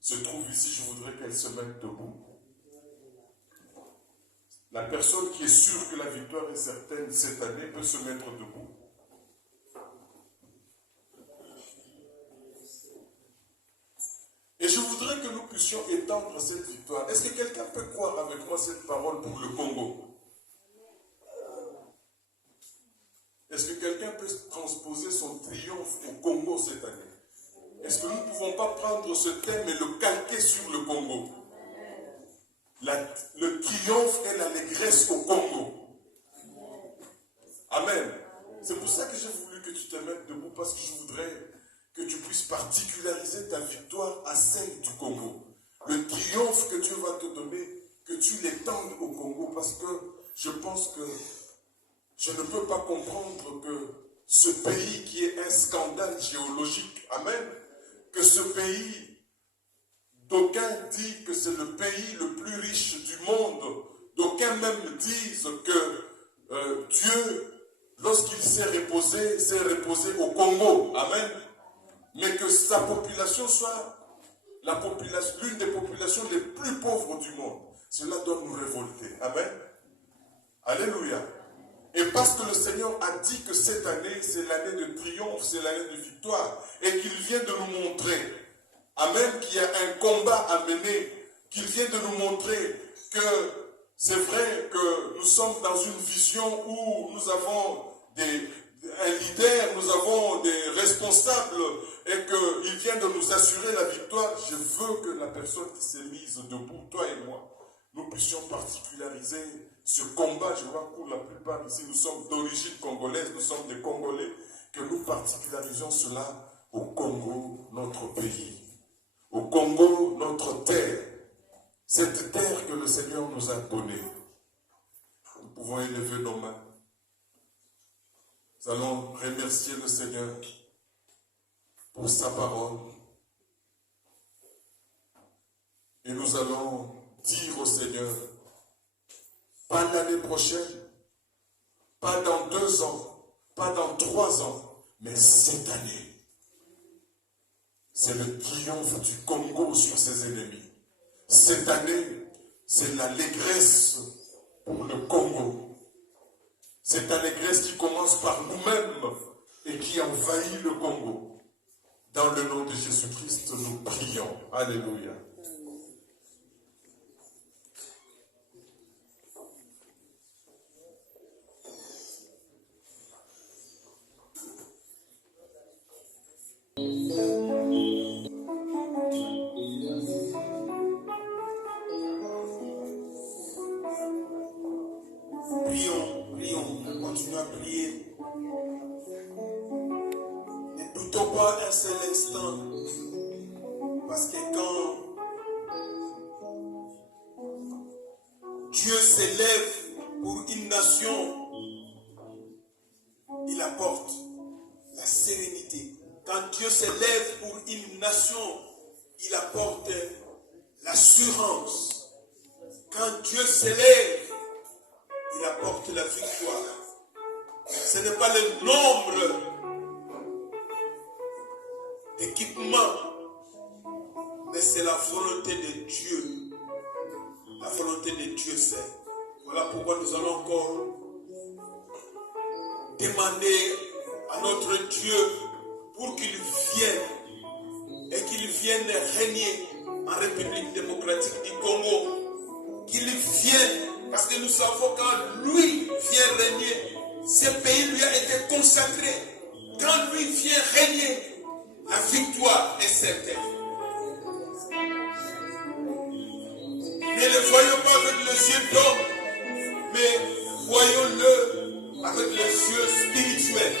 se trouve ici, je voudrais qu'elle se mette debout. La personne qui est sûre que la victoire est certaine cette année peut se mettre debout. Et je voudrais que nous puissions étendre cette victoire. Est-ce que quelqu'un peut croire avec moi cette parole pour le Congo? Est-ce que quelqu'un peut transposer son triomphe au Congo cette année? Est-ce que nous ne pouvons pas prendre ce thème et le calquer sur le Congo? Le triomphe et l'allégresse au Congo. Amen. C'est pour ça que j'ai voulu que tu te mettes debout, parce que je voudrais que tu puisses particulariser ta victoire à celle du Congo. Le triomphe que Dieu va te donner, que tu l'étendes au Congo, parce que je pense que je ne peux pas comprendre que ce pays qui est un scandale géologique, amen, que ce pays, d'aucuns disent que c'est le pays le plus riche du monde, d'aucuns même disent que Dieu, lorsqu'il s'est reposé au Congo, amen, mais que sa population soit l'une des populations les plus pauvres du monde. Cela doit nous révolter. Amen. Alléluia. Et parce que le Seigneur a dit que cette année, c'est l'année de triomphe, c'est l'année de victoire, et qu'il vient de nous montrer, amen, qu'il y a un combat à mener, qu'il vient de nous montrer que C'est vrai que nous sommes dans une vision où nous avons un leader, nous avons des responsables et qu'ils viennent de nous assurer la victoire. Je veux que la personne qui s'est mise debout, toi et moi, nous puissions particulariser ce combat. Je vois que pour la plupart ici, nous sommes d'origine congolaise, nous sommes des Congolais, que nous particularisions cela au Congo, notre pays. Au Congo, notre terre. Cette terre que le Seigneur nous a donnée. Nous pouvons élever nos mains. Nous allons remercier le Seigneur pour sa parole. Et nous allons dire au Seigneur, pas l'année prochaine, pas dans 2 ans, pas dans 3 ans, mais cette année. C'est le triomphe du Congo sur ses ennemis. Cette année, c'est l'allégresse pour le Congo. Cette allégresse qui commence par nous-mêmes et qui envahit le Congo. Dans le nom de Jésus-Christ, nous prions. Alléluia. Prions, continuons à prier. Ne doutons pas un seul instant, parce que quand Dieu s'élève pour une nation, il apporte la sérénité. Quand Dieu s'élève pour une nation, il apporte l'assurance. Quand Dieu s'élève, il apporte la victoire. Ce n'est pas le nombre d'équipements, mais c'est la volonté de Dieu. La volonté de Dieu, c'est. Voilà pourquoi nous allons encore demander à notre Dieu pour qu'il vienne et qu'il vienne régner en République démocratique du Congo. Qu'il vienne, parce que nous savons quand lui vient régner, ce pays lui a été consacré. Quand lui vient régner, la victoire est certaine. Ne le voyons pas avec les yeux d'homme, mais voyons-le avec les yeux spirituels.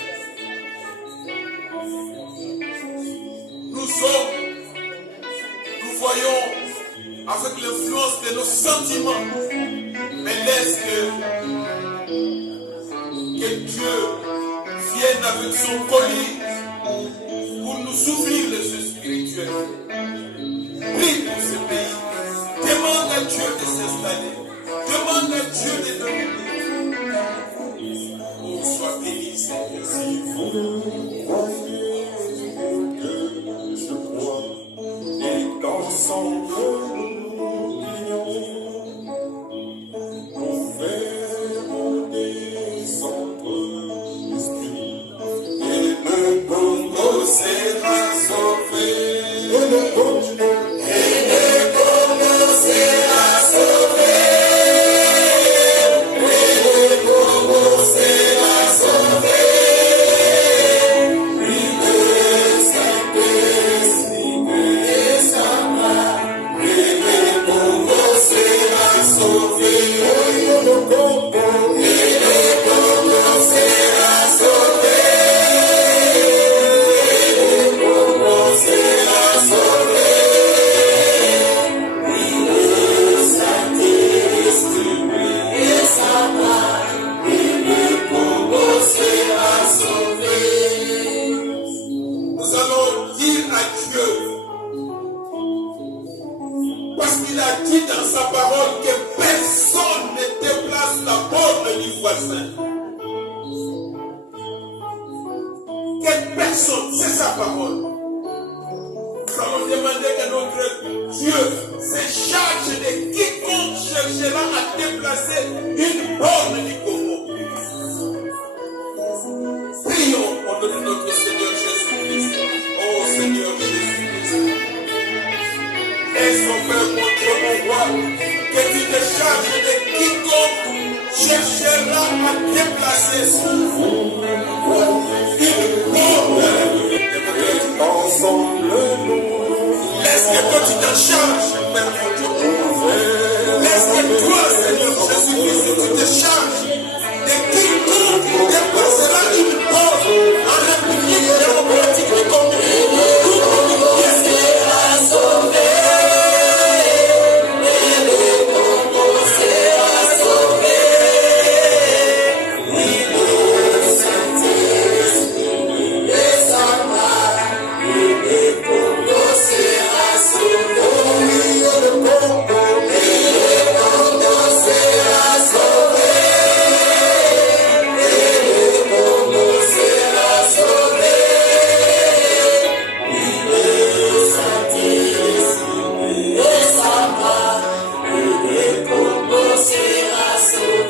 Nous voyons avec l'influence de nos sentiments, mais laisse que Dieu vienne avec son colis pour nous ouvrir les yeux spirituels. Prie pour ce pays. Demande à Dieu de s'installer. Demande à Dieu de dominer. Oh, sois béni, Seigneur. Si vous croyez que je crois, et qu'ensemble nous prions, nous verrons descendre l'Esprit, et le Congo sera sauvé, et le Congo sera sauvé, et le Congo sera sauvé. Que tu te charges de quiconque cherchera à déplacer une bombe démocratique. Ensemble, nous Laisse que toi tu t'en charges, Père mon Dieu. Laisse que toi, Seigneur Jésus-Christ, tu te charges de quiconque dépassera une bombe en République démocratique du Congo.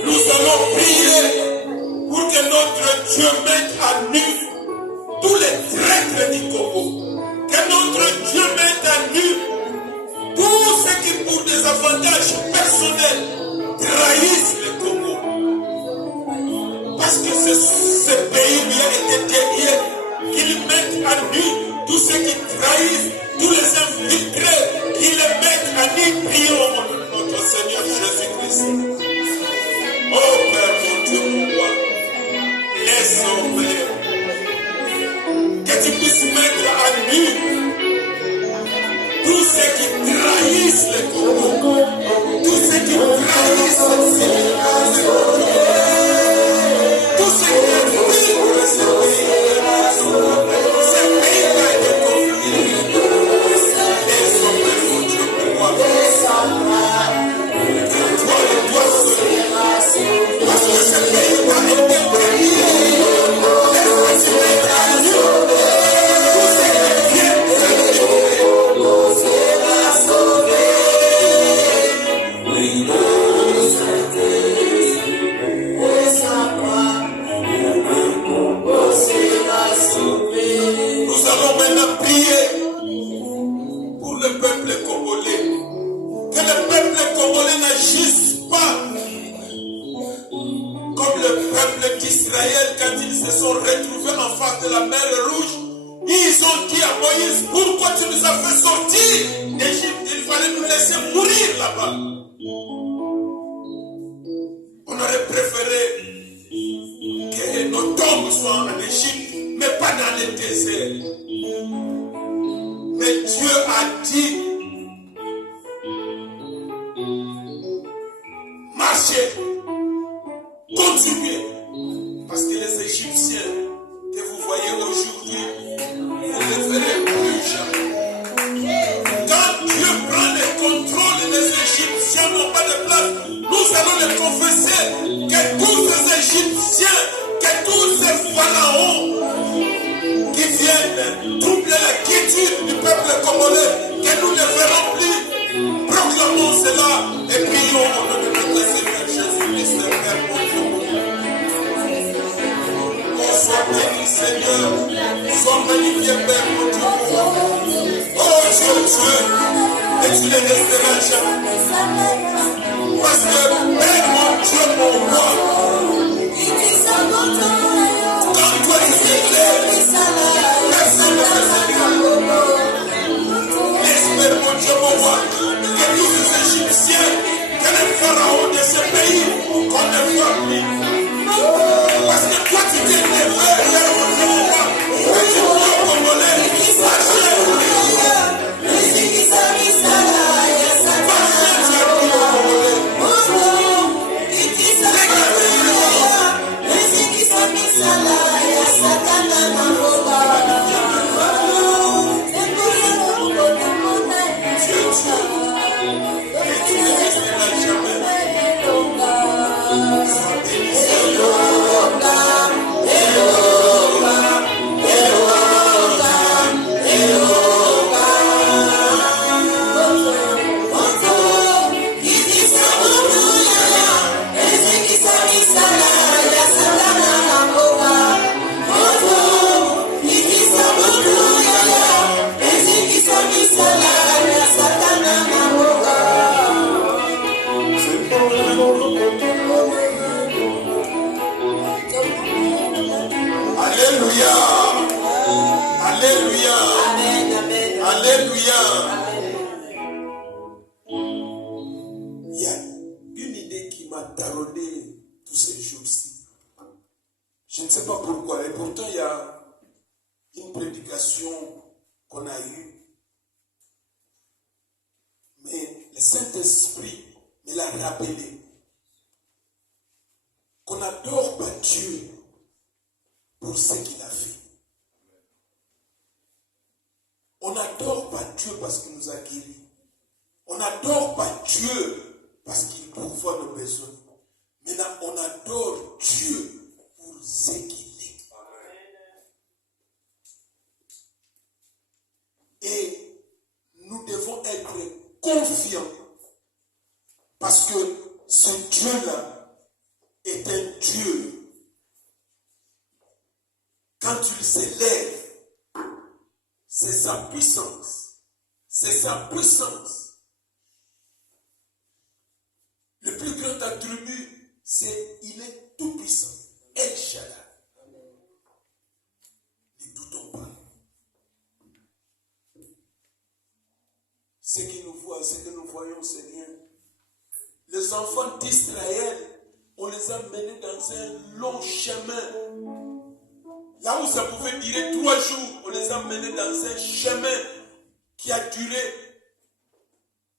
Nous allons prier pour que notre Dieu mette à nu tous les traîtres du Congo. Que notre Dieu mette à nu tous ceux qui, pour des avantages personnels, trahissent le Congo. Parce que ce pays lui a été dédié, qu'il mette à nu tous ceux qui trahissent, tous les infiltrés, qu'il les mette à nu. Prions au nom de notre Seigneur Jésus-Christ. Oh Père mon Dieu, mon roi, laisse Père que tu puisses mettre à nu tous ceux qui trahissent le Congo, tous ceux qui trahissent cette civilisation, tous ceux qui fuient pour ce pays qui a été confié. Laisse Père mon Dieu, mon roi, que toi le dois seul. Parce que ce pays a été béni. Laisse tu mettre à nu tous ceux qui viennent de Nous allons maintenant prier pour le peuple congolais. Que le peuple congolais n'agisse pas comme le peuple d'Israël quand ils se sont retrouvés en face de la mer Rouge. Ils ont dit à Moïse, pourquoi tu nous as fait sortir d'Égypte? Il fallait nous laisser mourir là-bas. On aurait préféré que nos tombes soient en Égypte, mais pas dans le désert. Mais Dieu a dit, marchez, continuez, parce que les Égyptiens que vous voyez aujourd'hui, vous ne les verrez plus jamais. Quand Dieu prend le contrôle, les Égyptiens n'ont pas de place. Nous allons le confesser que tous ces Égyptiens, que tous ces pharaons qui viennent troubler la quiétude du peuple congolais, que nous ne verrons plus. Proclamons cela et prions au nom de notre Seigneur Jésus-Christ, Père mon Dieu. Oh, sois béni, Seigneur. Sois magnifié, Père mon Dieu. Oh, Dieu, et tu ne resteras jamais. Parce que, Père mon Dieu, mon roi, quand toi tu t'élèves, personne ne peut s'élever. Espère mon Dieu, mon roi, que tous les Égyptiens, que les pharaons de ce pays, qu'on ne voit plus. Parce que toi tu t'es élevé, Père mon Dieu, mon roi, que tu dois Congolais, marcher. Alléluia. Alléluia. Amen, amen. Alléluia. Amen. Il y a une idée qui m'a taraudé tous ces jours-ci. Je ne sais pas pourquoi. Et pourtant, il y a une prédication qu'on a eue. Mais le Saint-Esprit me l'a rappelé. Qu'on n'adore pas Dieu pour ce qu'il a fait. On n'adore pas Dieu parce qu'il nous a guéris. On n'adore pas Dieu parce qu'il pourvoit nos besoins. Maintenant, on adore Dieu pour ce qu'il est. Et nous devons être confiants parce que ce Dieu-là est un Dieu. Quand il s'élève, c'est sa puissance. C'est sa puissance. Le plus grand attribut, c'est il est tout puissant. El Shaddai. Ne doutons pas. Ce que nous voyons, c'est rien. Les enfants d'Israël, on les a menés dans un long chemin. Là où ça pouvait durer 3 jours, on les a menés dans un chemin qui a duré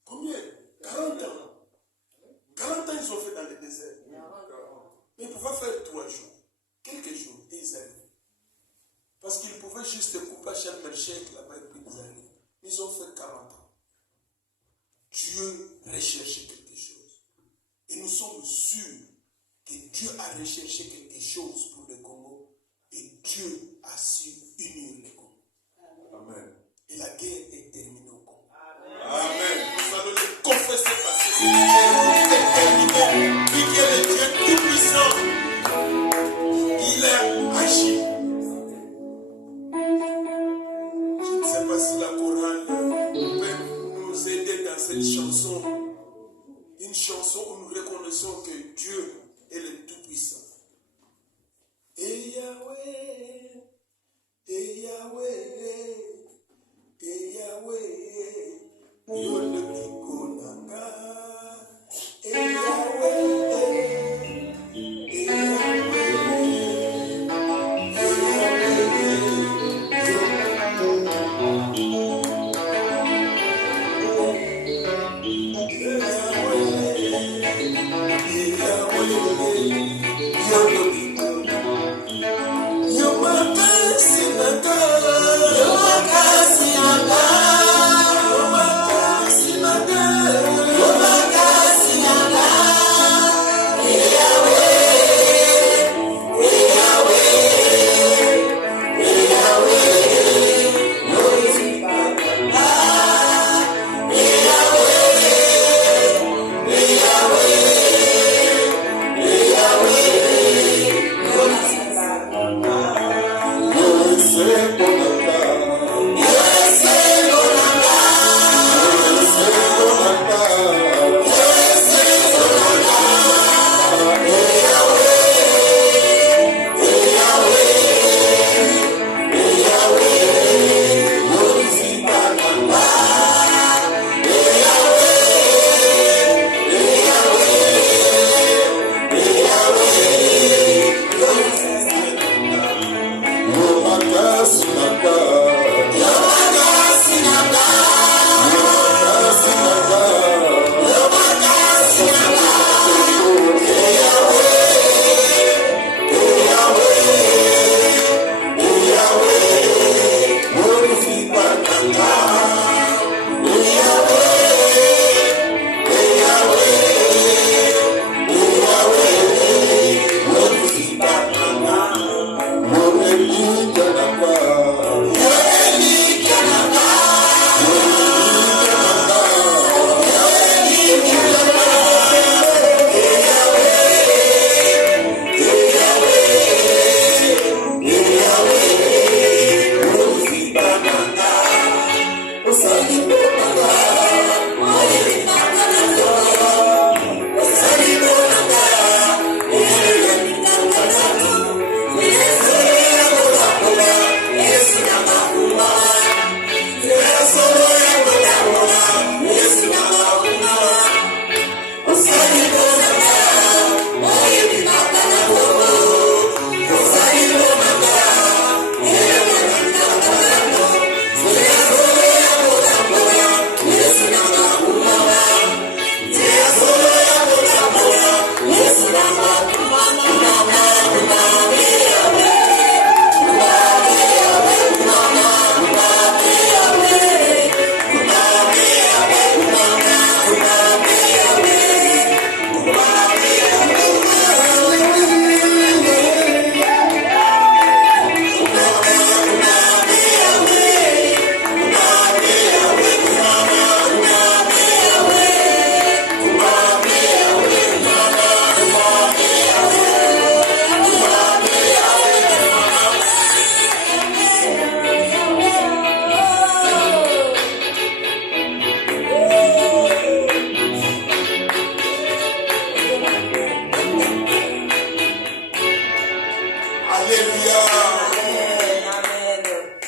combien? 40 ans. 40 ans ils ont fait dans le désert. Mais ils pouvaient faire 3 jours, quelques jours, et ils arrivent. Parce qu'ils pouvaient juste couper Shem Melchek là-bas et puis ils arrivent. Ils ont fait 40 ans. Dieu recherchait quelque chose. Et nous sommes sûrs que Dieu a recherché quelque chose pour le Congo. Et Dieu a su unir le Congo. Amen. Et la guerre est terminée au Congo. Amen. Nous allons le confesser parce que cette guerre est terminée. Lui qui est le Dieu tout-puissant, il a agi. Je ne sais pas si la chorale peut nous aider dans cette chanson. Une chanson où nous reconnaissons que Dieu est le tout-puissant. Et Yahweh, et Yahweh, et Yahweh, yo le kikonanga. Et Yahweh, et Yahweh,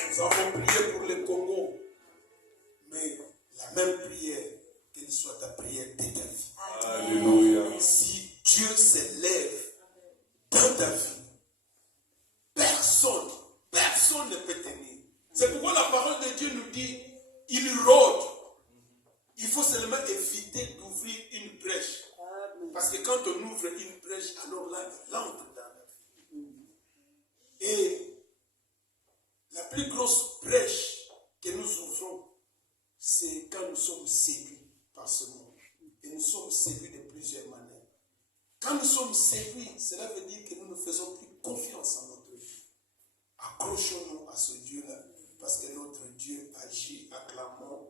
Nous avons prié pour le Congo, mais la même prière, qu'elle soit ta prière de ta vie. Alléluia. Si Dieu s'élève dans ta vie, personne ne peut tenir. C'est pourquoi la parole de Dieu nous dit, il rôde. Il faut seulement éviter d'ouvrir une brèche. Parce que quand on ouvre une brèche, alors là, il entre dans la vie. Et la plus grosse brèche que nous ouvrons, c'est quand nous sommes séduits par ce monde. Et nous sommes séduits de plusieurs manières. Quand nous sommes séduits, cela veut dire que nous ne faisons plus confiance en notre Dieu. Accrochons-nous à ce Dieu-là, parce que notre Dieu agit. Acclamons.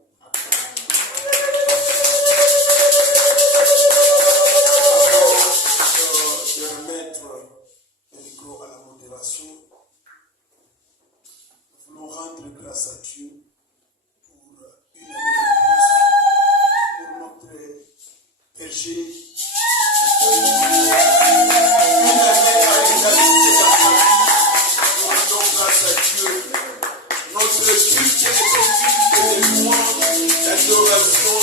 Je vais remettre le micro à la modération. Nous voulons rendre grâce à Dieu pour une année de plus, pour notre berger. Une année à égalité dans sa vie. Nous rendons grâce à Dieu. Notre culte est un culte de louange, d'adoration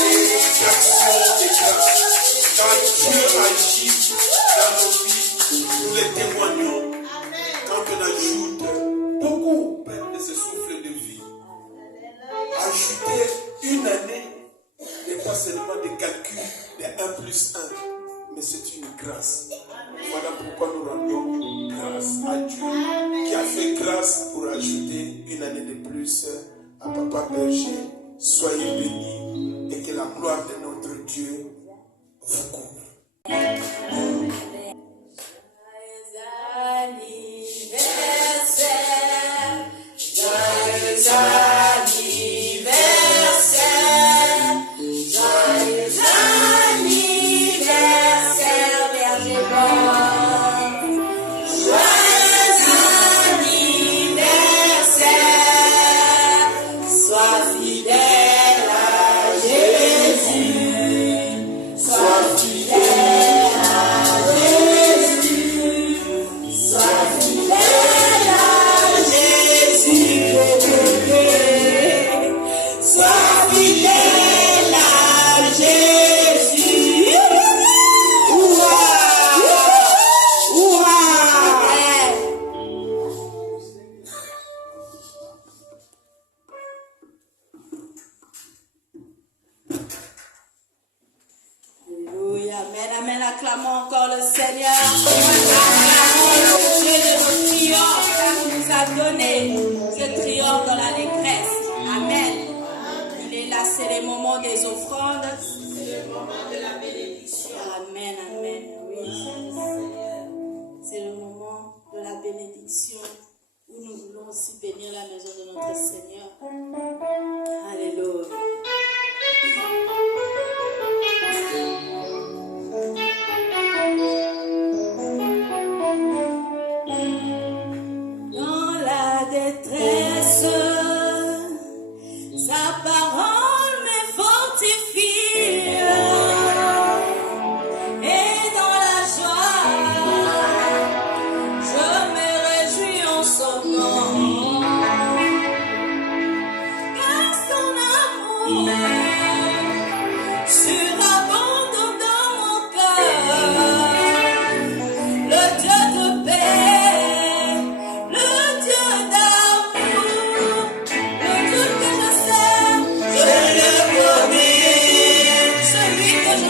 et d'action et grâce. Quand Dieu agit dans nos vies, nous les témoignons. Quand on ajoute beaucoup de ce souffle de vie, ajouter une année n'est pas seulement des calculs de 1 plus 1, mais c'est une grâce. Voilà pourquoi nous rendons grâce à Dieu qui a fait grâce pour ajouter une année de plus à Papa Berger. Soyez bénis et que la gloire de notre Dieu vous couvre.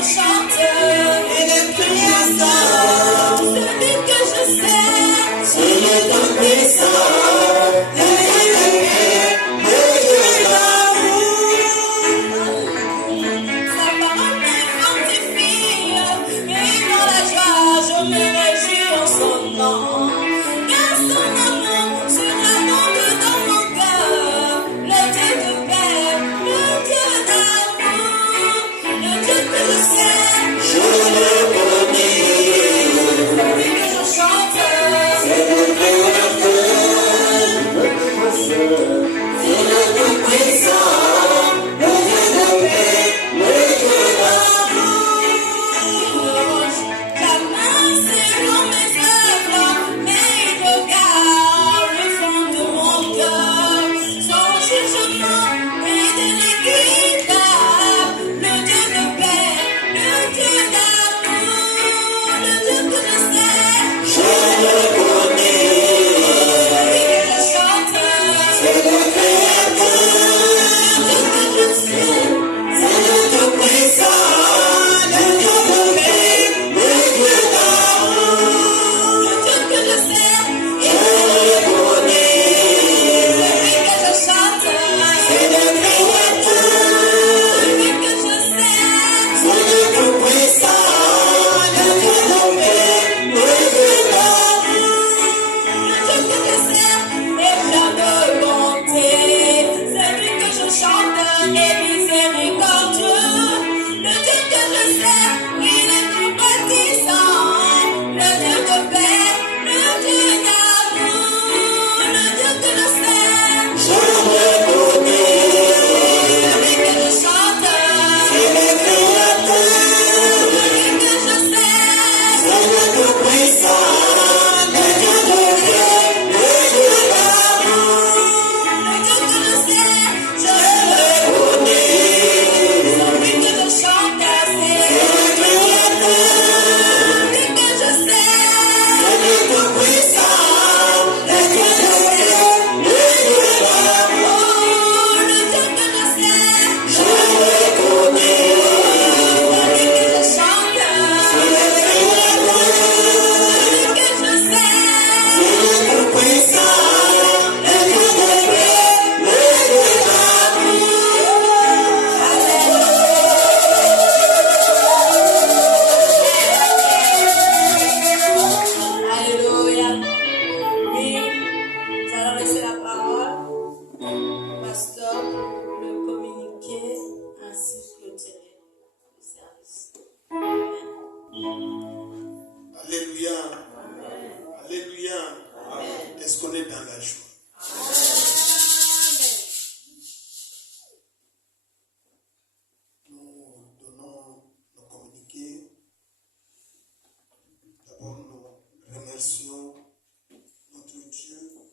Chante, Est-ce qu'on est dans la joie? Nous donnons nos communiqués. D'abord, nous remercions notre Dieu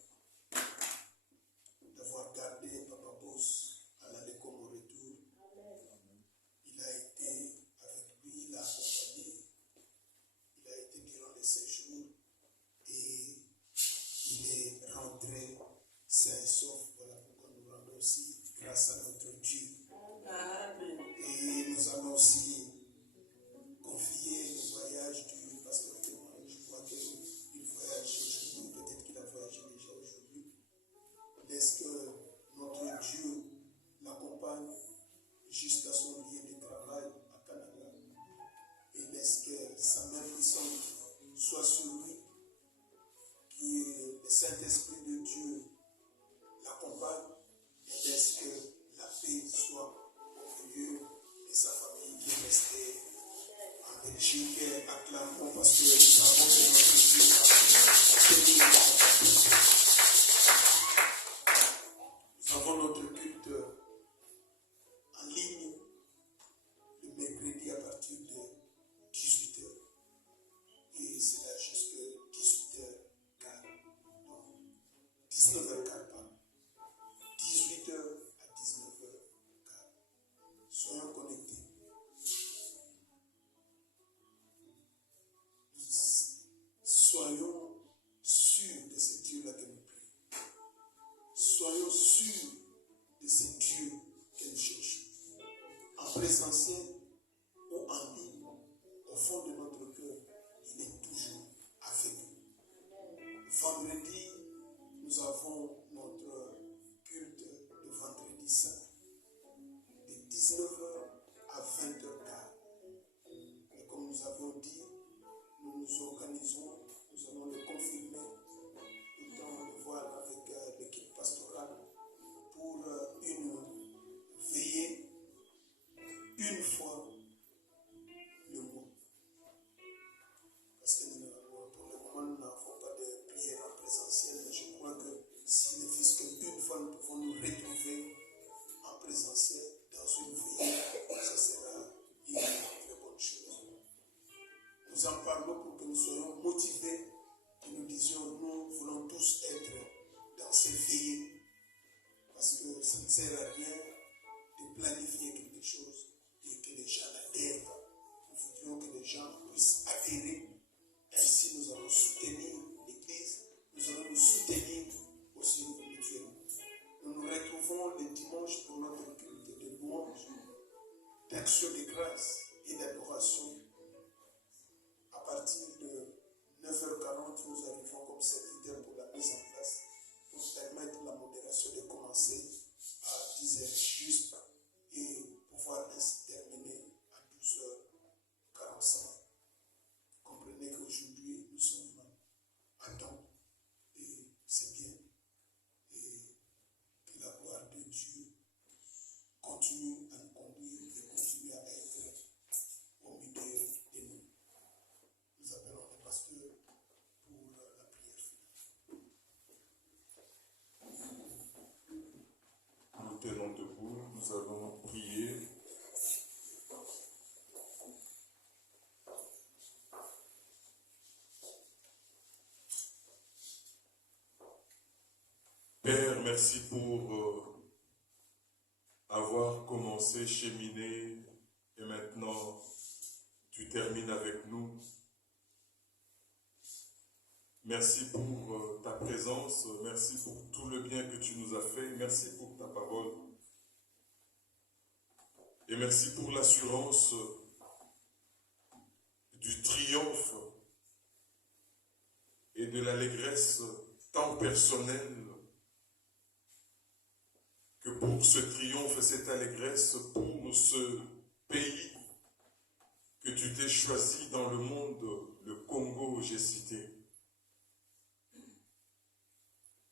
d'avoir gardé Papa Boss à l'aller comme au retour. Il a été avec lui, il a accompagné, il a été durant les séjours et il est rentré sain et sauf. Voilà pourquoi nous rendons aussi grâce à notre Dieu. Amen. Et nous allons aussi confier le voyage du pasteur Clément. Je crois qu'il voyage aujourd'hui, peut-être qu'il a voyagé déjà aujourd'hui. Laisse que notre Dieu l'accompagne jusqu'à son lieu de travail à Canada. Et laisse que sa main puissante soit sur lui, que le Saint-Esprit de Dieu l'accompagne et laisse que la paix soit au milieu de sa famille qui est restée en Belgique. Acclamons parce que nous savons que notre Dieu a béni notre famille. Nous avons notre culte en ligne le mercredi à partir de 18h. Et c'est là jusqu'à 18h15. Donc, 19h15, pardon. 18h à 19h15. Soyons connectés. Soyons sûrs de ce Dieu-là que nous prions. Soyons sûrs de ce Dieu que nous cherchons. En présentiel ou en ligne, au fond de notre cœur, il est toujours avec nous. Vendredi, nous avons notre culte de vendredi saint, de 19h à 20h15. Et comme nous avons dit, nous nous organisons, nous allons le confirmer, le temps de voir avec l'équipe pastorale pour une veillée une fois le mois. Parce que pour le moment, nous n'avons pas de prière en présentiel, mais je crois que s'il ne fût qu'une fois, nous pouvons nous retrouver en présentiel dans une veillée, ça sera une très bonne chose. Nous en parlons pour que nous soyons motivés et nous disions, nous voulons tous être dans ces veillées. Parce que ça ne sert à rien de planifier quelque chose et que les gens n'adhèrent pas. Nous voudrions que les gens puissent adhérer. Ainsi, nous allons soutenir l'Église, nous allons nous soutenir aussi mutuellement. Nous nous retrouvons le dimanche pour notre culte de louange, d'action de grâce et d'adoration. À partir de 9h40, nous arrivons comme serviteurs pour la mise en place, pour permettre la modération de commencer à 10h juste et pouvoir ainsi terminer à 12h45. Comprenez qu'aujourd'hui, nous sommes à temps et c'est bien. Et que la gloire de Dieu continue à nous conduire et continue à être au milieu de nous. Nous appelons le pasteur pour la prière finale. Nous tenons debout, nous allons prier. Père, merci pour avoir commencé, cheminer, et maintenant tu termines avec nous. Merci pour ta présence, merci pour tout le bien que tu nous as fait, merci pour ta parole. Et merci pour l'assurance du triomphe et de l'allégresse tant personnelle que pour ce triomphe et cette allégresse, pour ce pays que tu t'es choisi dans le monde, le Congo, j'ai cité.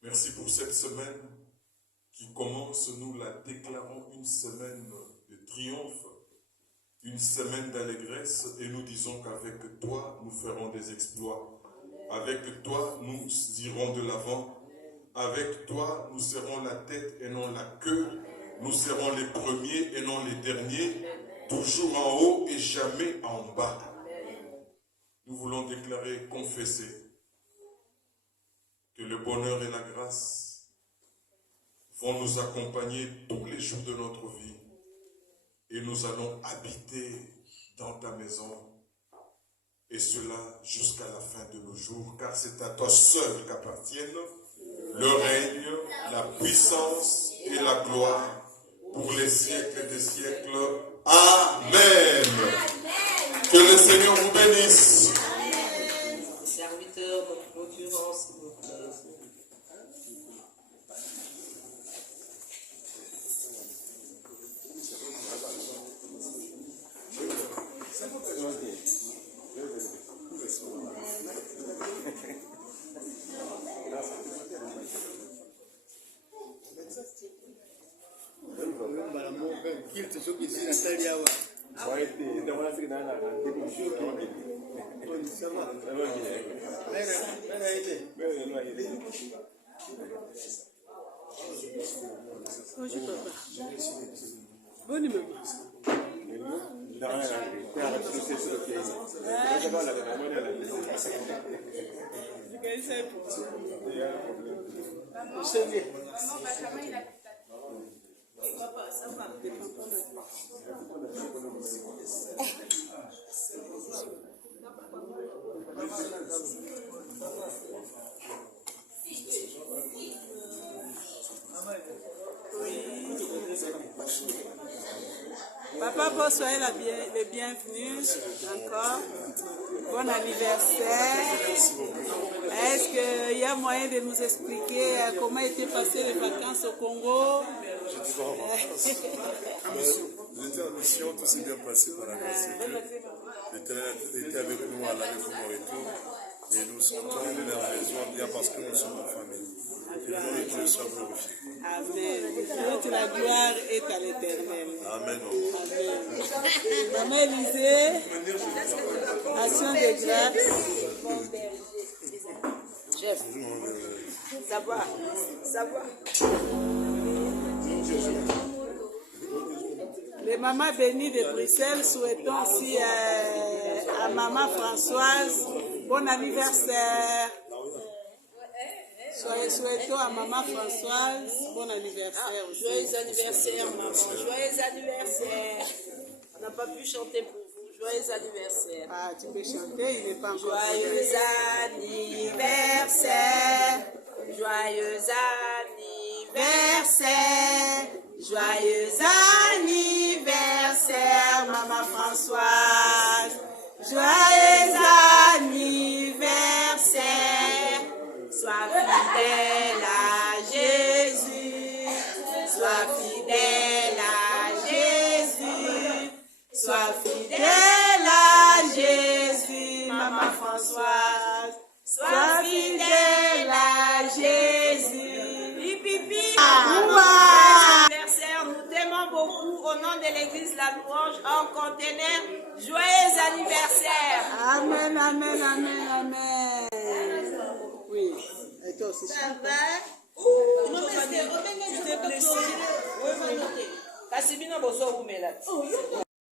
Merci pour cette semaine qui commence, nous la déclarons une semaine de triomphe, une semaine d'allégresse, et nous disons qu'avec toi, nous ferons des exploits. Avec toi, nous irons de l'avant. Avec toi, nous serons la tête et non la queue. Nous serons les premiers et non les derniers. Toujours en haut et jamais en bas. Nous voulons déclarer, confesser que le bonheur et la grâce vont nous accompagner tous les jours de notre vie. Et nous allons habiter dans ta maison. Et cela jusqu'à la fin de nos jours. Car c'est à toi seul qu'appartiennent le règne, la puissance et la gloire pour les siècles des siècles. Amen. Que le Seigneur vous bénisse. Serviteur de clôturant, s'il vous plaît. Bonjour papa. Bonne maman. Papa, vous soyez les bienvenus encore. Bon anniversaire. Est-ce qu'il y a moyen de nous expliquer comment étaient passées les vacances au Congo? J'étais en mission, tout s'est bien passé par la grâce de Dieu. L'Éternel était avec nous à l'aller pour mon retour. Et nous sentons l'énervement bien parce que nous sommes en famille. Que le nom de Dieu soit glorifié. Amen. Toute la gloire est à l'Éternel. Amen. Amen. Maman Élisée, action de grâce. Chef, ça va, ça va. Les mamans bénies de Bruxelles, souhaitons aussi à maman Françoise bon anniversaire. Souhaitons à maman Françoise bon anniversaire aussi. Joyeux anniversaire, maman. Joyeux anniversaire. On n'a pas pu chanter pour vous. Joyeux anniversaire. Ah, tu peux chanter, il n'est pas encore. Joyeux anniversaire. Joyeux anniversaire. Joyeux anniversaire, maman Françoise. Joyeux anniversaire. Sois fidèle à Jésus. Sois fidèle à Jésus. Sois fidèle à Jésus, maman Françoise. Sois fidèle à Jésus. Pipi. Anniversaire, nous t'aimons beaucoup au nom de l'église La Louange en conteneur. Joyeux anniversaire. Amen, amen, amen, amen. Oui. Et toi aussi. Ça va? Tu t'es blessé.